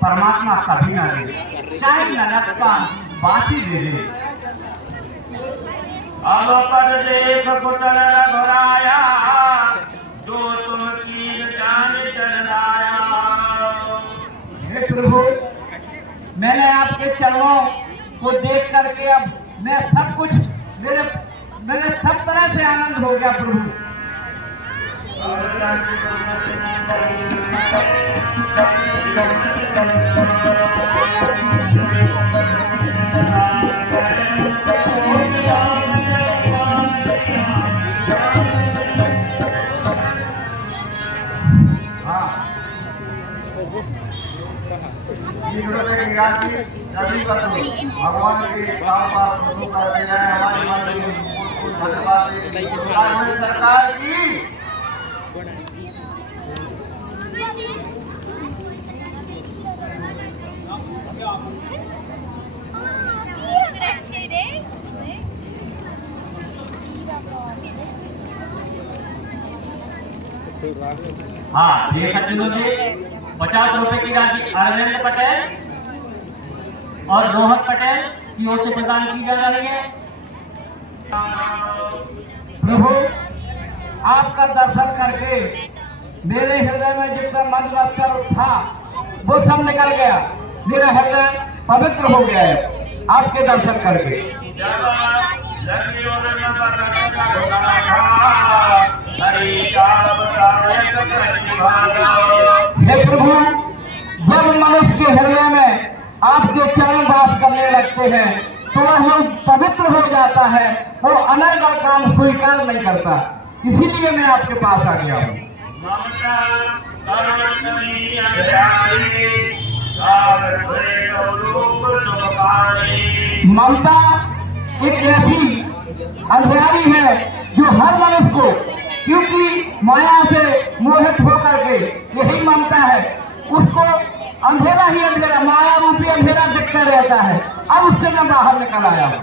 परमात्मा कभी ना दे, चाहे नरक का बासी दे दे। अब परदेश कुटन रघुराया, जो तुम कीर जान चलाया। हे प्रभु, मैंने आपके चरणों को देख करके अब मैं सब कुछ मेरे सब तरह से आनंद हो गया प्रभु। ₹20 की राशि सभी वस्तु भगवान के काम पास वसूल कर दे रहे हैं। हमारी मंदिर को धन्यवाद देती है सरकार की। हाँ, ये सज्जनों से 50 रुपए की राशि अरविंद पटेल और रोहत पटेल की ओर से प्रदान की जा रही है। प्रभु, आपका दर्शन करके मेरे हृदय में जितना मन मत्सर था वो सब निकल गया। मेरा हृदय पवित्र हो गया है आपके दर्शन करके। हे प्रभु, जब मनुष्य के हृदय में आपके चरण वास करने लगते हैं तो वह पवित्र हो जाता है, वो अनर्गल काम स्वीकार नहीं करता। इसीलिए मैं आपके पास आ गया हूँ। ममता एक ऐसी अंधियारी है जो हर मनुष्य को, क्योंकि माया से मोहित होकर के यही ममता है, उसको अंधेरा ही अंधेरा, माया रूपी अंधेरा दिखता रहता है। अब उससे मैं बाहर निकल आया हूँ।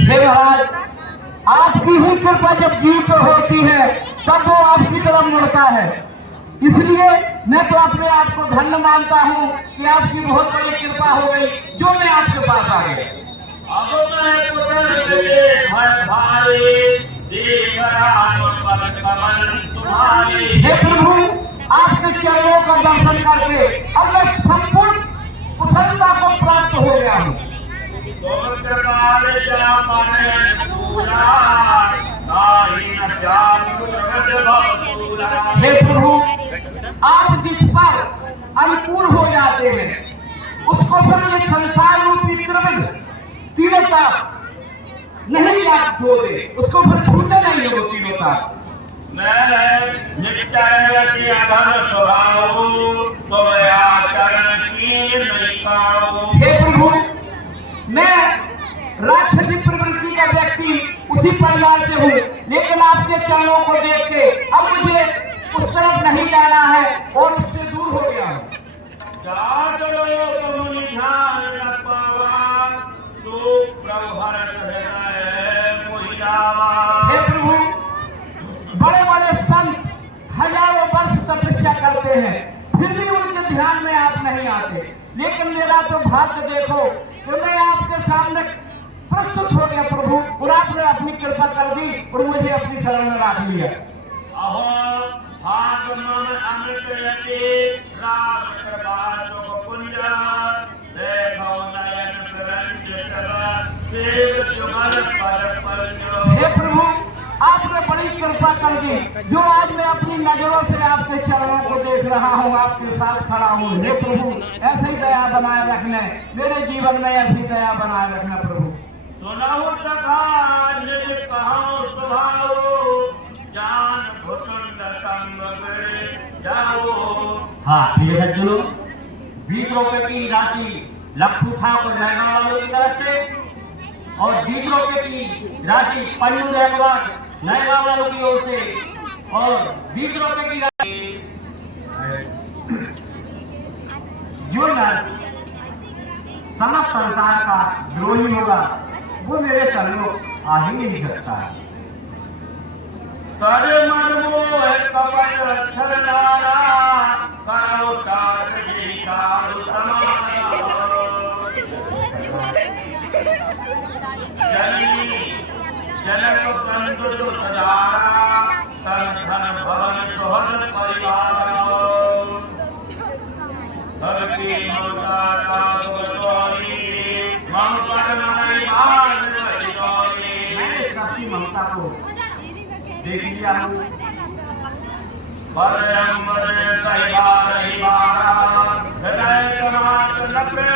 हे महाराज, आपकी ही कृपा जब जीव पर होती है तब वो आपकी तरफ मुड़ता है। इसलिए मैं तो अपने आप को धन्य मानता हूँ कि आपकी बहुत बड़ी कृपा हो गई जो मैं आपके पास आ गया। हे प्रभु, आपके चरणों का दर्शन करके अब मैं संपूर्ण कुशलता को प्राप्त हो गया हूँ। हे प्रभु, आप जिस पर अनुकूल हो जाते हैं उसको फिर ये संसार रूपी त्रिविध तीनों ताप नहीं याद छोड़े, उसको फिर छूटे नहीं है वो तीनों ताप। हे प्रभु, मैं राक्षसी प्रवृत्ति का व्यक्ति उसी परिवार से हूँ, लेकिन आपके चरणों को देख के अब मुझे उस तरफ नहीं जाना है और उससे दूर हो गया हूँ। हे प्रभु, बड़े बड़े संत हजारों वर्ष तपस्या करते हैं फिर भी उनके ध्यान में आप नहीं आते, लेकिन मेरा तो भाग्य देखो कि मैं आपके सामने प्रस्तुत हो गया प्रभु, और आपने अपनी कृपा कर दी और मुझे अपनी शरण में रख लिया। हे प्रभु, आपने बड़ी कृपा कर दी जो आज मैं अपनी नजरों से आपके चरणों को देख रहा हूँ, आपके साथ खड़ा हूँ। हे प्रभु, ऐसे ही दया बनाए रखना, मेरे जीवन में ऐसी दया बनाए रखना प्रभु। हाँ, ये सज्जनों, 20 रुपए की राशि लक्ष्मू ठाकुर नैना वालों की तरफ से और 20 रुपए की राशि पन्नू रैकवार नैना वालों की ओर से और 20 रुपए की राशि जो नर समस्त संसार का द्रोही होगा वो मेरे शरणों आ ही नहीं सकता है। करे मन मोह कपट छलनारा, करो तार गीतारु समाना जनी जनक कंदुर सजारा तन धन भवन सोहर परिवार सबकी ममता का गोरी ममता नारी मान गोरी मैंने सबकी ममता को देख लिया हूँ। परम्बर कई बार ही बारा हृदय कमात लपे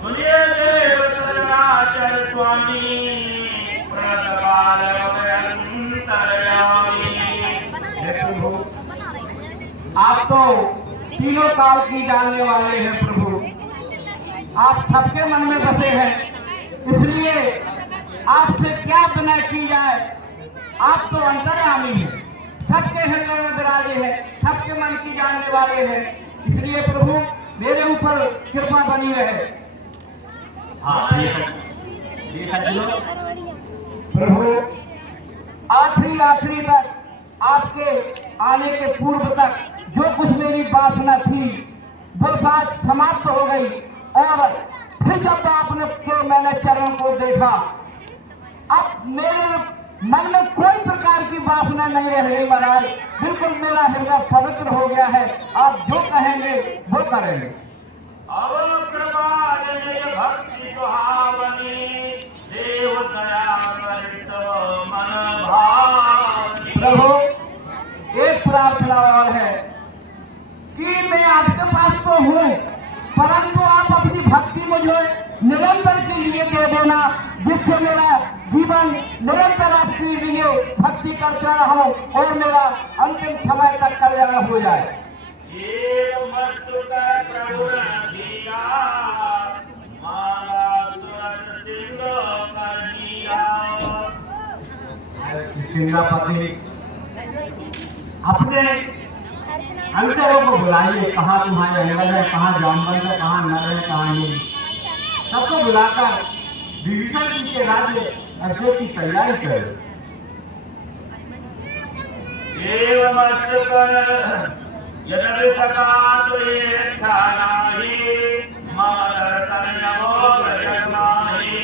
सुनिए देव चरणाचल स्वामी प्रणतपाल अंतर्यामी। हे प्रभु, आप तो तीनों काल की जानने वाले हैं प्रभु। आप सबके मन में बसे हैं, इसलिए आपसे क्या विनय की जाए। आप तो अंतर्यामी हैं, सबके हृदय में विराजे हैं, सबके मन की जानने वाले हैं। इसलिए प्रभु मेरे ऊपर कृपा बनी रहे। प्रभु आखिरी तक आपके आने के पूर्व तक जो कुछ मेरी वासना थी वो आज समाप्त हो गई। और फिर जब आपने के मैंने चरण को देखा, अब मेरे मन में कोई प्रकार की वासना नहीं रह गई महाराज। बिल्कुल मेरा हृदय पवित्र हो गया है। आप जो कहेंगे वो करेंगे। अब कृपा जय भक्ति सुहावनी देव दया करित मन भावनी। प्रभु एक प्रार्थना और है कि मैं आपके पास तो हूँ, परंतु आप अपनी भक्ति मुझे निरंतर के लिए दे देना, जिससे मेरा जीवन निरंतर आपके लिए भक्ति करता रहूं और मेरा अंतिम समय तक कल्याण हो जाए। ये मस्तु का प्रभु दिया माला तुरंत सिंह करिया। सिंगापति अपने अनुचरों को बुलाइए, कहाँ तुम्हारे अंगल है, कहाँ जामवंत है, कहाँ नर है, कहाँ नहीं, सबको बुलाकर विभीषण जी के राज्य अभिषेक की तैयारी करें। यदि सका तो ये छानाही मादर तन्यमो गजमाही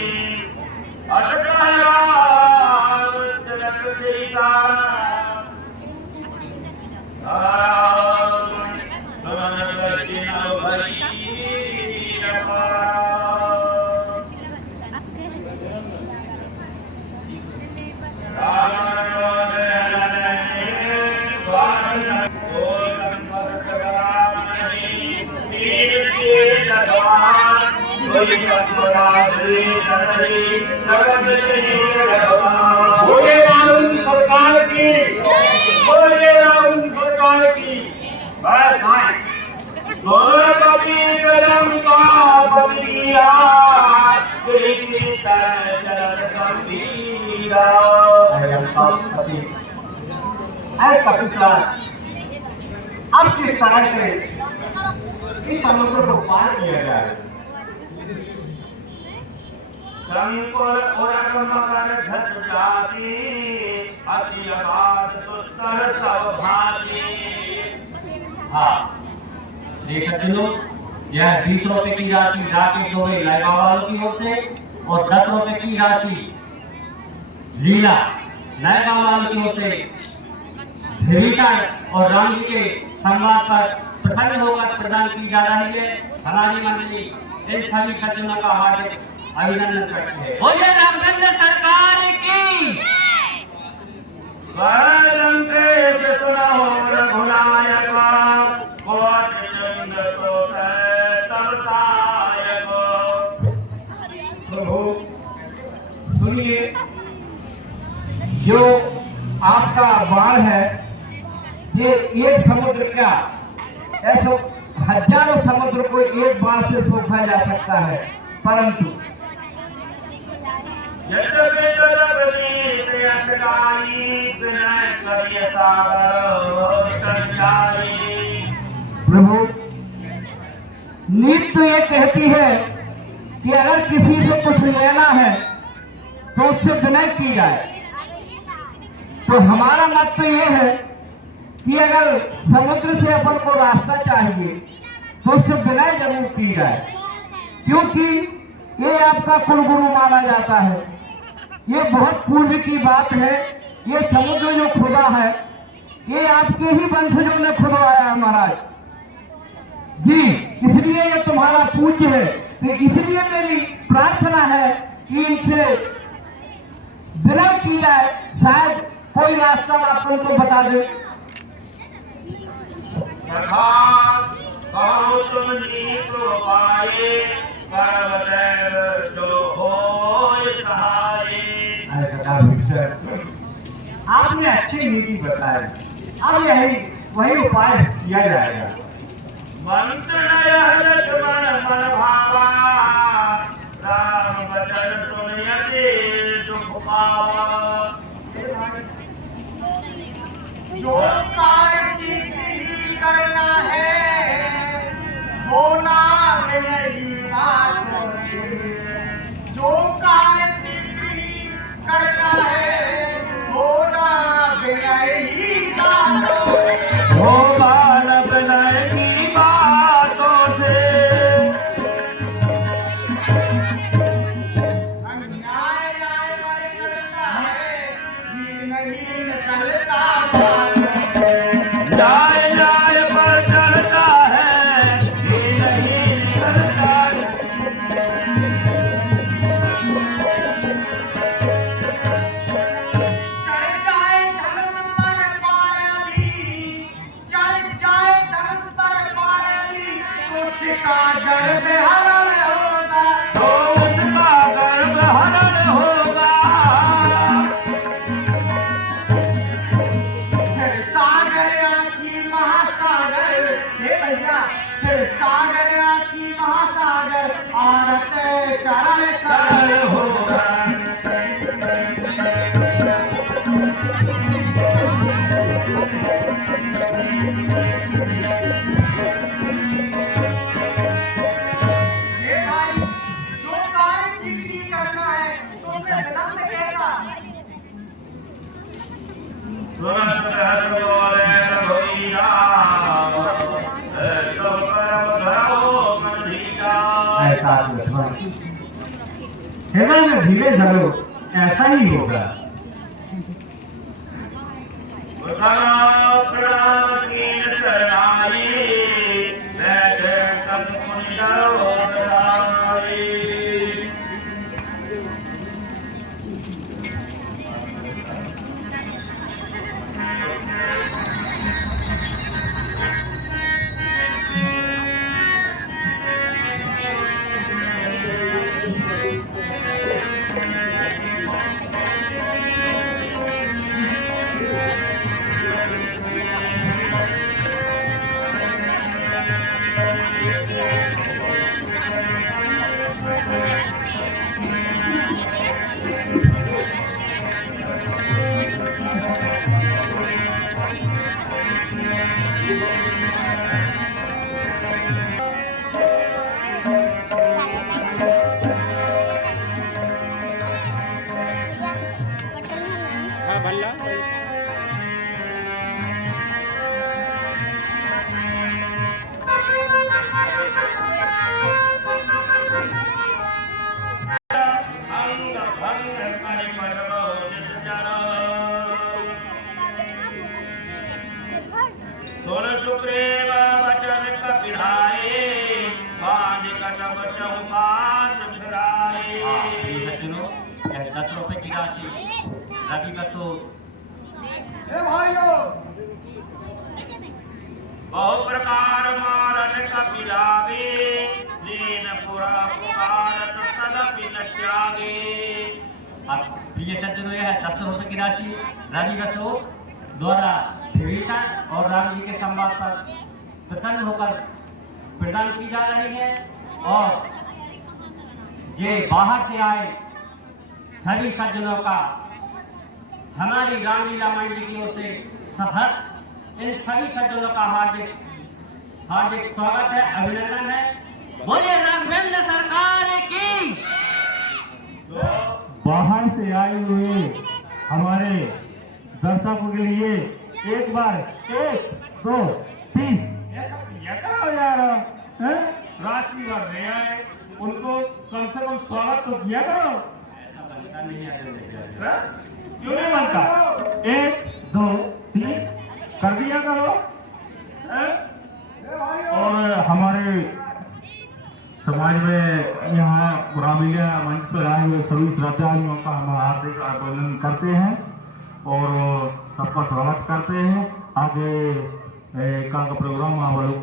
अटकला चलक सीता सुमन गति न भई बोले राम सरकार की, बोले राम सरकार की। बस कभी गरम का बलिया अब किस तरह से इस समुद्र को पार किया जाए। संकुल उरक मकर झट जाती अति अबाध दुस्तर सब भांति। हाँ देख सकते लोग, यह 20 रुपए की राशि राकेश डोबे लाइबा वालों की ओर से और 10 रुपए की राशि लीला लाइबा वालों की ओर से विभीषण और राम जी के संवाद पर प्रसन्न होकर प्रदान की जा रही है। हमारी मंडली इन सभी सज्जनों का हार्दिक अभिनंदन करती है। बोलिए रामचंद्र सरकार की। लंकेश सुनो रघुनायक कोटि चंद्र प्रभु सुनिए, जो आपका बाण है ये एक समुद्र क्या, ऐसे हजारों समुद्र को एक बाण से सोखा जा सकता है, परंतु प्रभु नीति तो ये कहती है कि अगर किसी से कुछ लेना है तो उससे विनय की जाए। तो हमारा मत तो ये है कि अगर समुद्र से अपन को रास्ता चाहिए तो उससे विनय जरूर की जाए, क्योंकि ये आपका कुलगुरु माना जाता है। ये बहुत पूर्व की बात है। ये समुद्र जो खुदा है ये आपके ही वंशजों ने खुदवाया है महाराज जी, इसलिए ये तुम्हारा पूज्य है। तो इसलिए मेरी प्रार्थना है कि इनसे विनय की जाए, शायद कोई रास्ता आप उनको बता दे। तुम नीत पाए जो होय सहाय। आपने अच्छी नीति बताई, अब यही वही उपाय किया जाएगा। मंत्र लक्ष्मण मन भावा राम बचन सुनियते दुख पावा। जो कार्य सिद्धि करना है होना नहीं बातों से। जो कार्य सिद्धि करना है होना नहीं बातों से। होगा न विनय की बातों से। अन्याय न्याय पर करता है ये नहीं निकलता बात। न्याय न्याय पर चलता है ये नहीं निकलता। चढ़ जाए धनुष पर पाया भी, चढ़ जाए धनुष पर पाया भी, तो उसका गर्भ हरण होगा। तो उसका गर्भ हरण होगा। फिर सागर आखी महासागर, हे भैया, फिर सागर आखी महासागर, आरत चरण हरण कर होगा। हे भाई, जो कार्य सिद्धि करना है तो उसमें विलंब कैसा? तुरंत हर बोले भैया तो कर्म धरो मन धीरा। हृदय में धीरे धरो, ऐसा ही होगा। प्रणाम कीन शरणाई बैठे तब मुनि डरो डराई। अंग भंग करि पर बहुत जन। सुन सुग्रीव वचन कपिराए बांध कटब चहुपात फिराए। सज्जनों, यह 10 रुपए की राशि रवि बसो हे भाइयों, बहु प्रकार मारन कपिलागे दीन पुरा पुकारत तदपि न त्यागे। अब प्रिय सज्जनों, यह 10 रुपए की राशि रवि बसो द्वारा विभीषण और राम जी के संवाद पर प्रसन्न होकर प्रदान की जा रही है। और ये बाहर से आए सभी सज्जनों का हमारी रामलीला मंडली की ओर से सहर्ष इन सभी सज्जनों का हार्दिक हार्दिक स्वागत है, अभिनंदन है। बोलिए राघवेंद्र सरकार की। बाहर से आए हुए हमारे दर्शकों के लिए एक बार 1 2 3 ये करो यार, हैं? राशि भर रहे हैं उनको कम से कम स्वागत तो किया करो। हैं? क्यों नहीं बनता? 1 2 3 कर दिया करो, हैं? और हमारे समाज में यहाँ रामलीला मंच पर आए हुए सभी श्रद्धालुओं का हम हार्दिक अभिनंदन करते हैं और सबका स्वागत करते हैं। आगे का प्रोग्राम आप लोग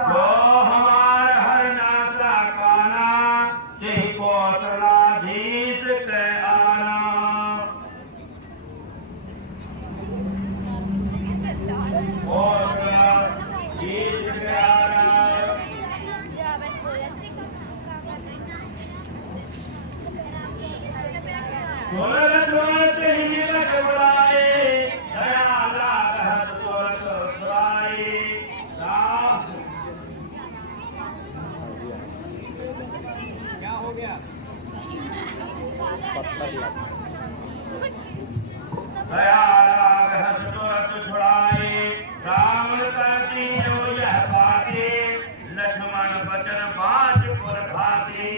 तो हमार हर नाता काना यही कौशलाधीश के आना। कौशलाधीश के आना। दौलत ही निकट बुलाए, दयाल रहत दौलत बुलाए। राम दयाल रहत दौलत छुड़ाए। रावण करती जो यह बातें, लक्ष्मण बचन बाँच पुर घाते।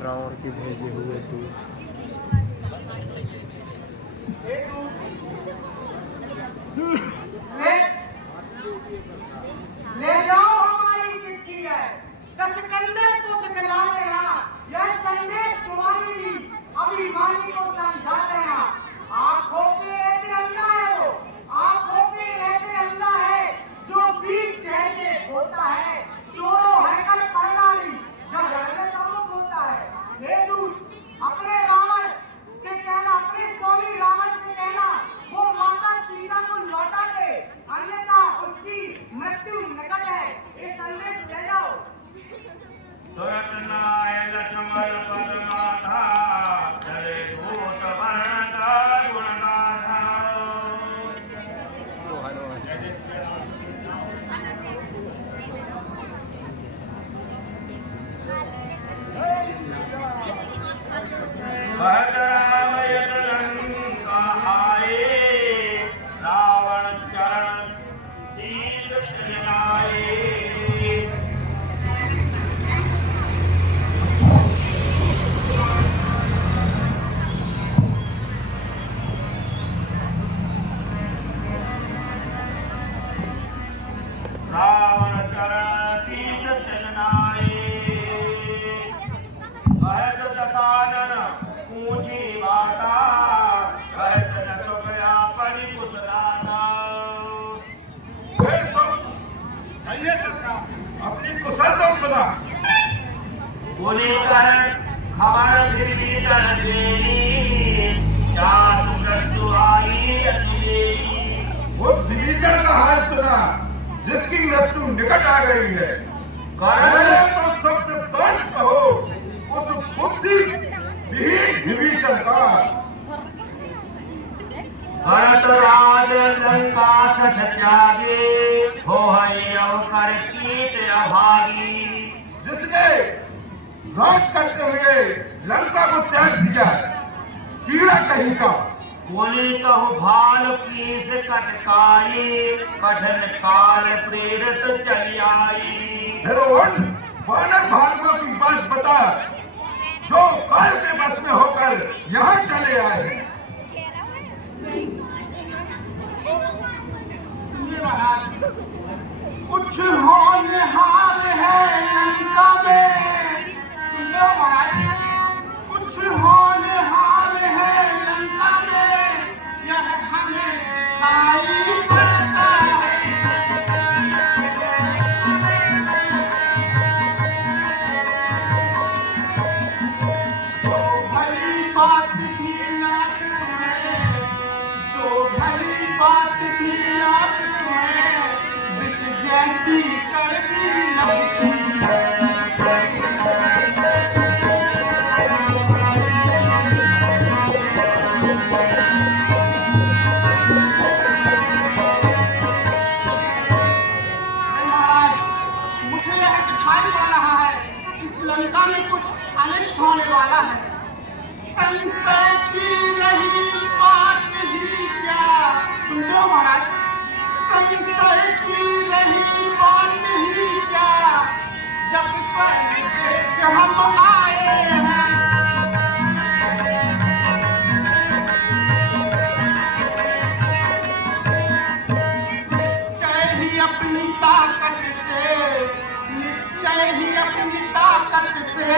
रावण के भेजे हुए दूत ले जाओ हमारी चिट्ठी है, सिकंदर को दिखला देना। यह संदेश तुम्हारी भी अभिमानी को समझा देना। आंखों के ऐसे अंधा है वो, आंखों के ऐसे अंधा है जो बीच चहरे होता है। चोरों हरकत प्रणाली जब घर में सम्मुख होता है। हे दूत, अपने रावण से कहना, अपने स्वामी रावण से कहना वो माता सीता को लौटा दे, अन्यथा उसकी मृत्यु निकट है। ये संदेश ले जाओ। तुरत नाय लक्ष्मण पद माथा, चले दूत बरता गुणगाथा। भद्र राम यद लंका आए, रावण चरण शील चिनाए। रावण चरण शील चिनाए। कहत दशानन ऊंची बाता, कहत न तो गया परिपुत्राता। फिर सब आइए सरकार, अपनी कुशल तो सुना। बोले कर खबर धीरे कर देनी, जात मृत्यु आई अकेली। उस विभीषण का हाल सुना जिसकी मृत्यु निकट आ गई है। पहले तो शब्द तोड़ कहो उस बुद्धि विहीन विभीषण का। भरत राज लंका सठ त्यागे, हो अवकर कीट अभागी। जिसने राज करते हुए लंका को त्याग दिया, कीड़ा कहीं का। बोले कहु भाल कीस कटकाई, कठिन काल प्रेरित चली आई। रोहन वानर भालुओं की बात बता, जो काल के बस में होकर यहाँ चले आए हैं। कुछ होनहार है लंका में, कुछ होनहार है लंका में, यह हमें खाई पड़ता है। जो भली बात भी याद तुम्हें, जो भली बात भी याद तुम्हें, जैसी कर दी लगती है। लंका में कुछ अनिष्ट होने वाला है। संशय की रही बात ही क्या, सुनते हो महाराज? संशय की रही बात ही क्या, जब से हम आए हैं। निश्चय ही अपनी ताकत से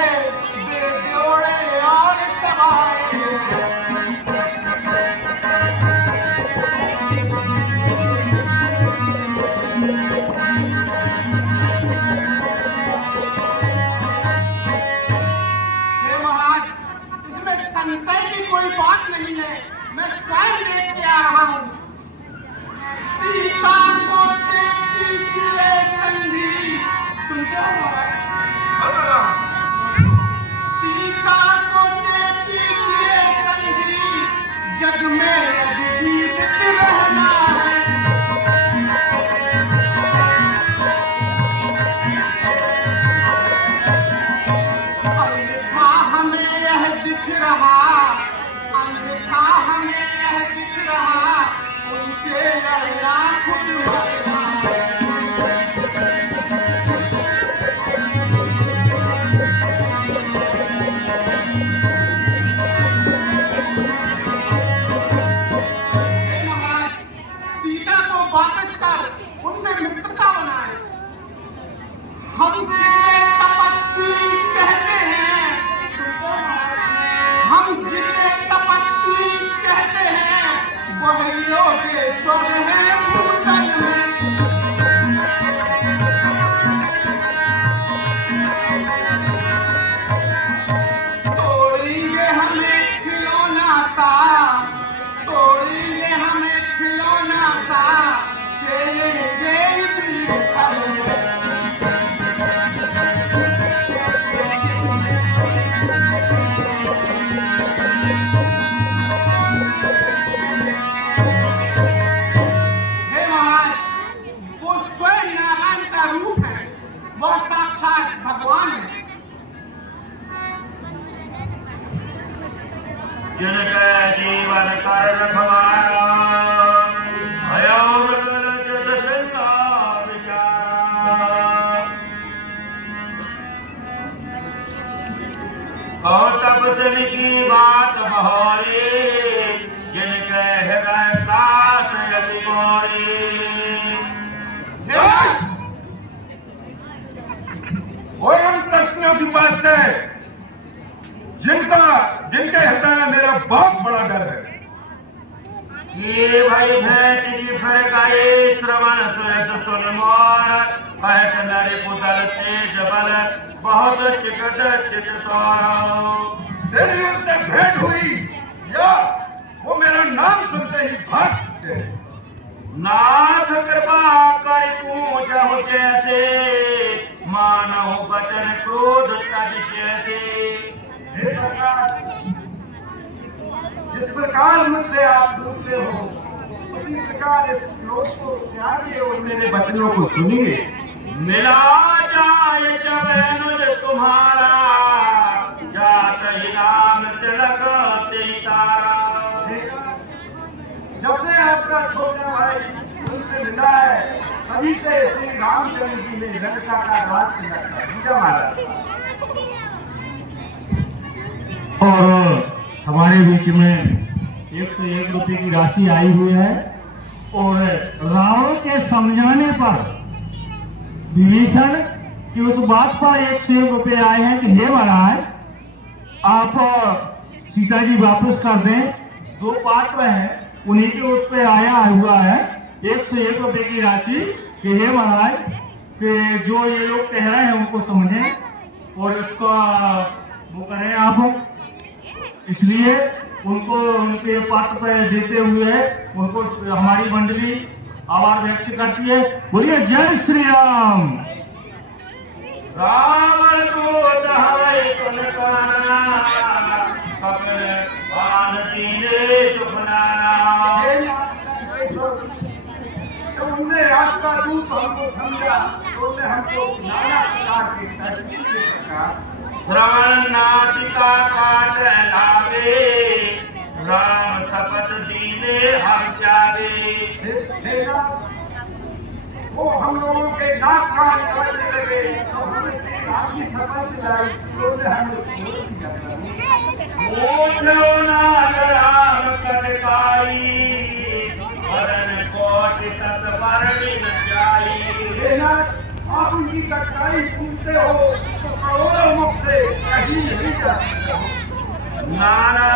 बेजोड़े और सवाए। हे महाराज, इसमें संशय की कोई बात नहीं है, मैं स्वयं देख के आ रहा हूँ। सीता को देखती गिले संधि, सुनते हो महाराज? सीता को देखती गिले संधि, जग में जीवित रहना है। अन्यथा हमें यह दिख रहा, अन्यथा हमें यह दिख रहा, उनसे लड़ना खुद मरना है। हे महाराज, सीता को वापस कर उनसे मित्रता बनाए। हम जिसे तपस्वी कहते हैं, हम जिसे तपस्वी कहते हैं, वह योगेश्वर है भूतल में। तोड़ेंगे हमें खिलौना सा, तोड़ेंगे हमें खिलौना सा, खेलेंगे इसी घर में। हे महाराज, वो स्वयं नारायण का रूप है, वह साक्षात भगवान है। जिनके जीवन कर रखवारा, भयो जग सिंगा विचारा। और तब की बात बहोरी, जिनके हृदय काश यति मोरी। वो हम तस्वीरों की बात है जिनके हृदय में मेरा बहुत बड़ा डर है। ये भाई भेंट की फरकाई श्रवण सुरत सुन मोर, कहत नर पुदल तेज बल, बहुत चिकट चित तोरो। तेरी उनसे भेंट हुई या वो मेरा नाम सुनते ही भागते? नाथ कृपा कर पूजहु जैसे, मानहु बचन क्रोध तज जैसे। हे सरकार, जिस प्रकार मुझसे आप डूबते हो, उसी प्रकार इस श्लोक को त्यागिए और मेरे बचनों को सुनिए। मिला जाए जब अनुज तुम्हारा, जात ही नाम तिलक तेरी तारा। जब से आपका छोटा भाई उनसे मिला है, तभी से श्री रामचंद्र जी ने लंका का राज किया था। पूजा महाराज, और हमारे बीच में 101 रुपए की राशि आई हुई है, और रावण के समझाने पर विभीषण की उस बात पर 101 रुपए आए हैं कि हे महाराज, आप सीता जी वापस कर दें। दो पात्र हैं, उन्हीं के उस पे आया हुआ है 101 रुपए की राशि कि हे महाराज, कि जो ये लोग कह रहे हैं उनको समझें और इसका वो करें आप। इसलिए उनको उनके पात्र पे देते हुए उनको हमारी मंडली आभार व्यक्त करती है। बोलिए जय श्री राम। रावण क्रोध हवै तुम काना, कपिल बाण तीरे चुपनाना। तो उनने रास्ता दूत हमको समझा, तो उनने हमको नाना प्रकार के तस्वीर दे सका। श्रवण नासिका काट लागे, राम शपथ दीने हम चाहे। वो हम लोगों के नाक कान काटने लगे, तो हमने आपकी शपथ दिलाई, तो पूछो ना राम कटकाई, वरन कोटि तत् परमी न जाई। आप उनकी कटकाई पूछते हो तो करोड़ों मुख से कहीं नहीं जाते। नाना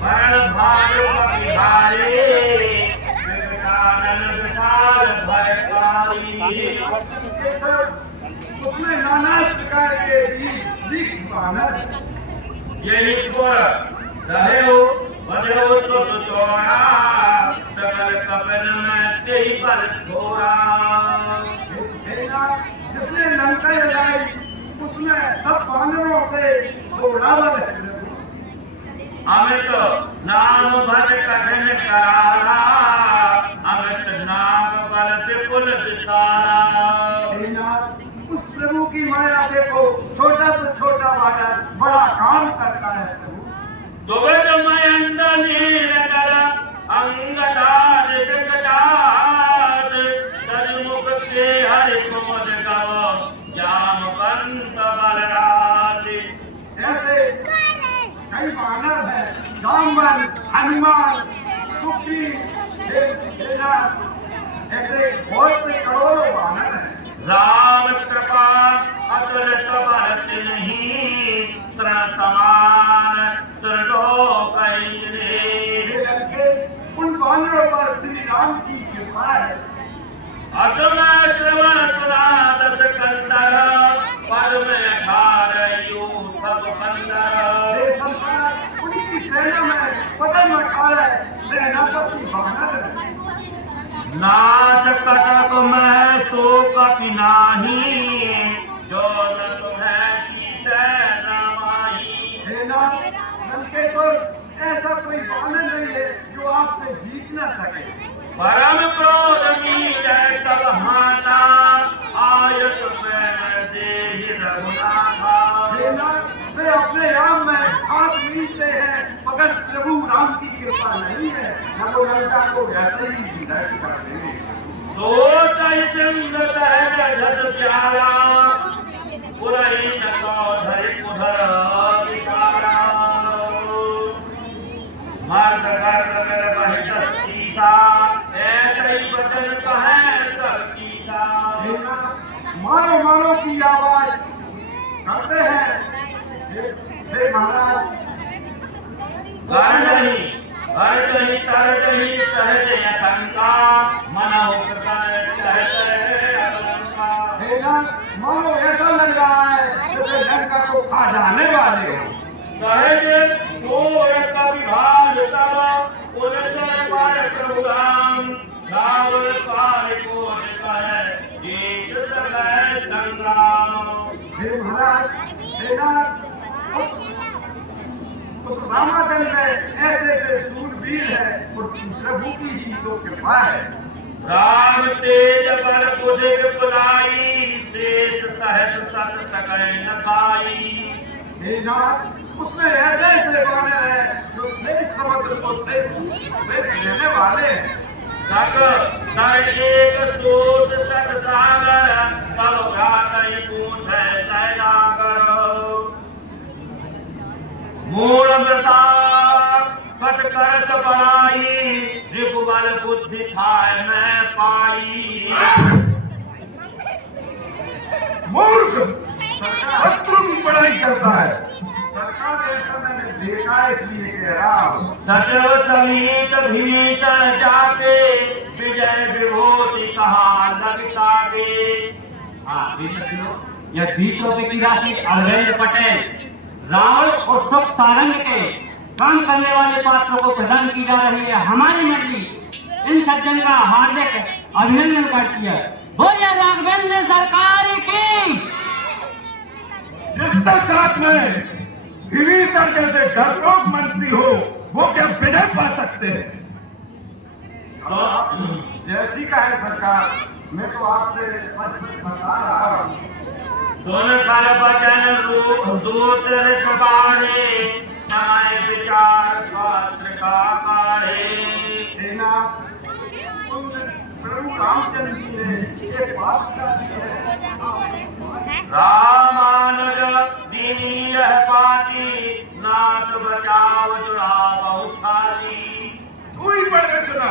बड़ भाग्य बिहारी, विकटानन विशाल भयकारी। उसमें नाना प्रकार के बीज बानर, यही पुर रहे बजो तो तोड़ा, सकल कपिल में तेई पर छोड़ा। जिसने लंका जलाई उसमें सब बानरों से रावण है। अमित नाम भज कठिन करारा, अमित नाम बल विपुल विशाला। उस प्रभु की माया देखो, छोटा से छोटा माया बड़ा काम करता है। दुबज मयंद नीलदल अंगदार विकटार, सन्मुख से हरि कुमद गव, जामवंत बलराज। ऐसे कई बानर है, जामवन, हनुमान, सुग्रीव, ऐसे बहुत से करोड़ों बानर है। राम कृपा अतुल सबरत नहीं, तृण समान त्रिलोक उन बानरों पर श्री राम की कृपा है। असुर श्रवण सुनादस कंदर, पद में 18 यूं सब कंदर। उनकी सेना में पदम 18 सेनापति बानर है। नाथ कटक में तो कपि नाही, जो न तुम्हें जीते रामाही। लंके पर ऐसा कोई बानर नहीं है जो आपसे जीत न सके। परम क्रोध मीटै तब हाना, आयत प्रेम देहि रघुनाथा। वे अपने राम में हाथ मीचते हैं, मगर प्रभु राम की कृपा नहीं है, वो लंका को वैसे ही विनाश कर देंगे। सोचहि सिंध तह झद प्यारा, पुरहि न कौधरि उधर विचारा। मर्द गर्द मेरे बहित सीता, ऐसे ही वचन कहे सब सीता। मारो मारो की आवाज करते हैं। हे महाराज, गर्दहि तरदहि सहज शंका, मनहु कृतय कहते अवलंका। मानो ऐसा लग रहा है जैसे लंका को खा जाने वाले हो। सहज सोर कवि भाज तब, उदय पाय प्रभु राम, रावण पाल को कहे एक जगह संग्राम। हे महाराज, सेना रामाचल में ऐसे ऐसे सूरवीर है, और प्रभु की ही तो कृपा है। राम तेज बल बुद्धि विपुलाई, शेष सहज सत सकल न खाई। हे नाथ, उसमें ऐसे ऐसे बानर हैं जो शेष समुद्र को शेष लेने वाले हैं। सक सर एक सोच सक सागर, तब घात पूछे सैनागर। मूल प्रताप कट करत बड़ाई, रिपुबल बुद्धि थाय में पाई। मूर्ख शत्रु की बड़ाई करता है। सरकार ऐसा मैंने देखा, इसलिए कह रहा हूँ। सचव समीत भीत जाके, विजय विभूति कहा लगता के। यह 20 रुपए की राशि अरविंद पटेल रावण और सुख सारंग के काम करने वाले पात्रों को प्रदान की जा रही है। हमारी मंडली इन सज्जन का हार्दिक अभिनंदन करती है। बोलिए राघवेंद्र सरकार की। जिसके साथ में विभीषण जैसे डरपोक मंत्री हो, वो क्या विजय पा सकते हैं? जैसी का है सरकार, मैं तो आपसे सच बता रहा हूँ। सुन कर बचन दूत रितवारे, समय विचार शास्त्र का काढ़े। सेना प्रभु रामचंद्र जी ने एक बात रामानुज दीनी यह पाती, नाथ बचाव जुड़ा बहुत सारी। तू ही पढ़ के सुना।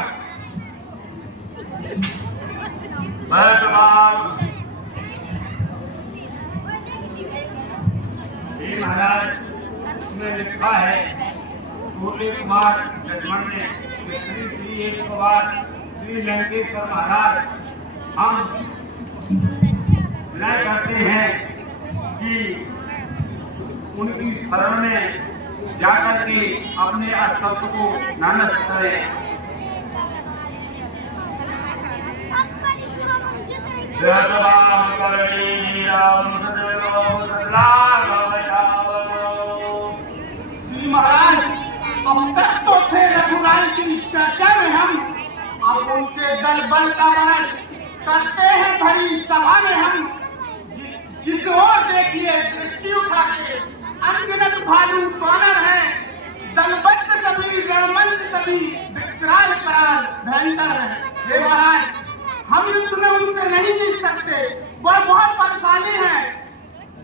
महाराज ने लिखा है सूर्य कुमार लक्ष्मण ने श्री श्री 108 श्री लंकेश्वर महाराज हम विनय करते हैं कि उनकी शरण में जाकर के अपने अस्तित्व को नानक करें। महाराज अब तक तो थे रघुराम की चर्चा में हम, अब उनके दल बल का वर्णन करते हैं भरी सभा में हम। जिस ओर देखिए दृष्टि उठा के अनगिनत भालू स्वानर है, दलबद्ध सभी रणमंच सभी विकराल कराल भयंकर है। हे महाराज हम युद्ध में उनसे नहीं जीत सकते, वह बहुत बलशाली है।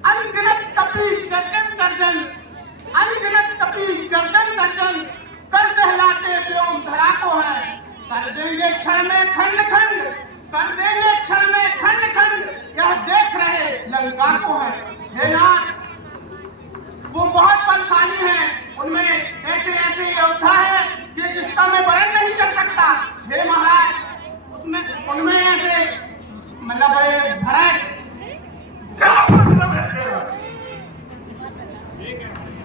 अनगिनत कपी गर्जन गर्जन, अनगिनत कपी गर्जन गर्जन कर कहलाते व्योम धरा को है। कर देंगे क्षण में खंड खंड, कर देंगे क्षण में खंड खंड, यह देख रहे लंका को है। हे नाथ वो बहुत बलशाली है, उनमें ऐसे ऐसे योद्धा है कि जिसका मैं वर्णन नहीं कर सकता। हे महाराज उनमें ऐसे मतलब भरत क्या मतलब है तेरा?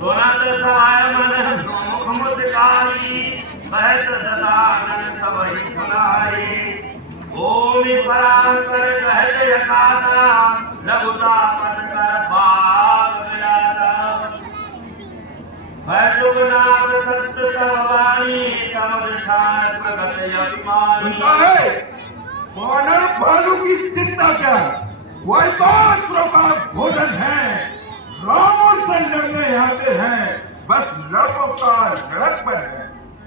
तुरंत सहाय मन मुख मुस्काई, बहत सदानंद सबहि सुनाई। भूमि परांकर कहत यकाता, लघुता पद कर भाग विलासा। है जुगनाथ सत्य सर्वाणी, तम दिशान प्रगत अभिमानी। सुनता है वानर भालू की चिंता क्या? वही तो असुरों का भोजन है। रावण से लड़ने आते हैं, बस लड़कों का लड़कपन है।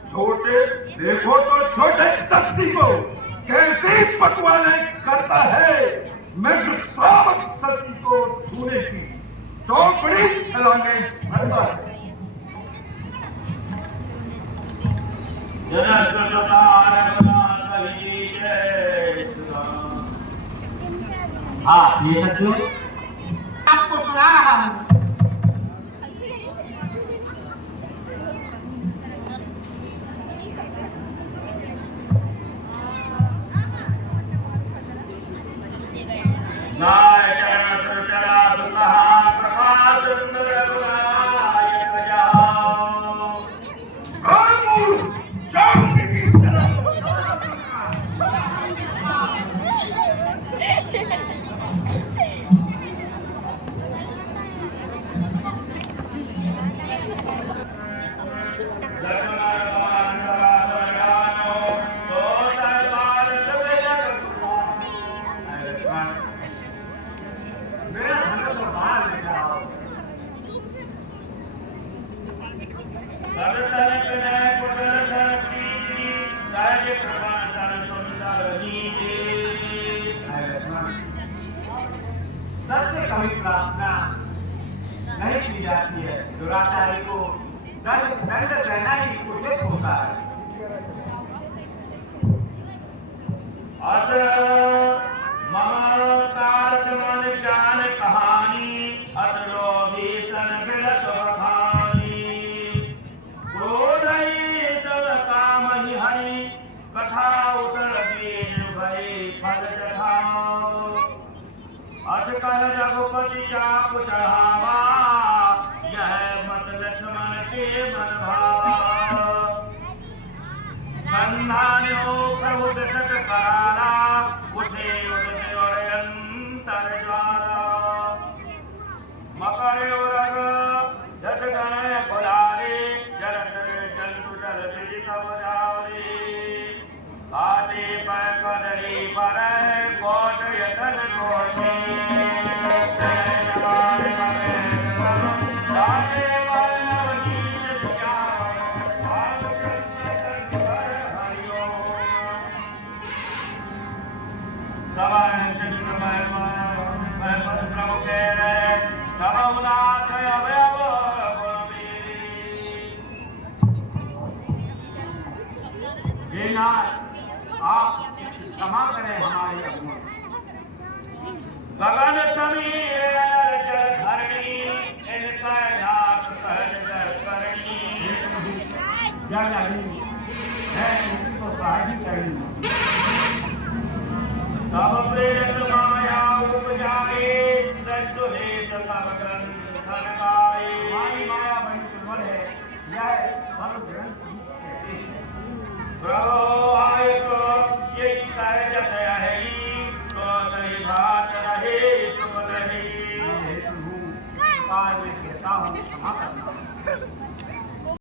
छोटे देखो तो छोटे तपसी को कैसे पटवाने करता है। मैं गुस्सावत सती को छूने की चौकड़ी छलांगे भरता है। हाँ ये सच्चू आपको सुना रहा हूँ। सबसे कभी प्रार्थना नहीं की जाती है। दुराचारी को दंड देना ही उचित होता है। ममतार मन ज्ञान कहानी, अतलो भी तन बिलत बखानी। क्रोधई तल काम ही हरि, कथा उतर बीज भई फल जठाओ। अजकल रघुपति चाप चढ़ावा, यह मत लक्ष्मण के मन भावा। संधान्यो प्रभु दशक काला, उठे उठे और अंतर ज्वाला। मकर उरग जट गए बुलारे, जलत जंतु जल विधि कब जावरे। आदि पर कदली पर कोट यतन कोटे, या नहीं है, इसी को साही करेंगे। तब प्रेत माया उपजाए सृष्टि हेत सब ग्रंथ नकाए। हमारी माया बड़ी दुर्बल है, यह सर्व ग्रंथ ही कहते हैं। प्रभो आय तो यही सहज है तो नहीं भात रहे सुख रहे। हे प्रभु, काय मैं कहता हूँ क्षमा करना।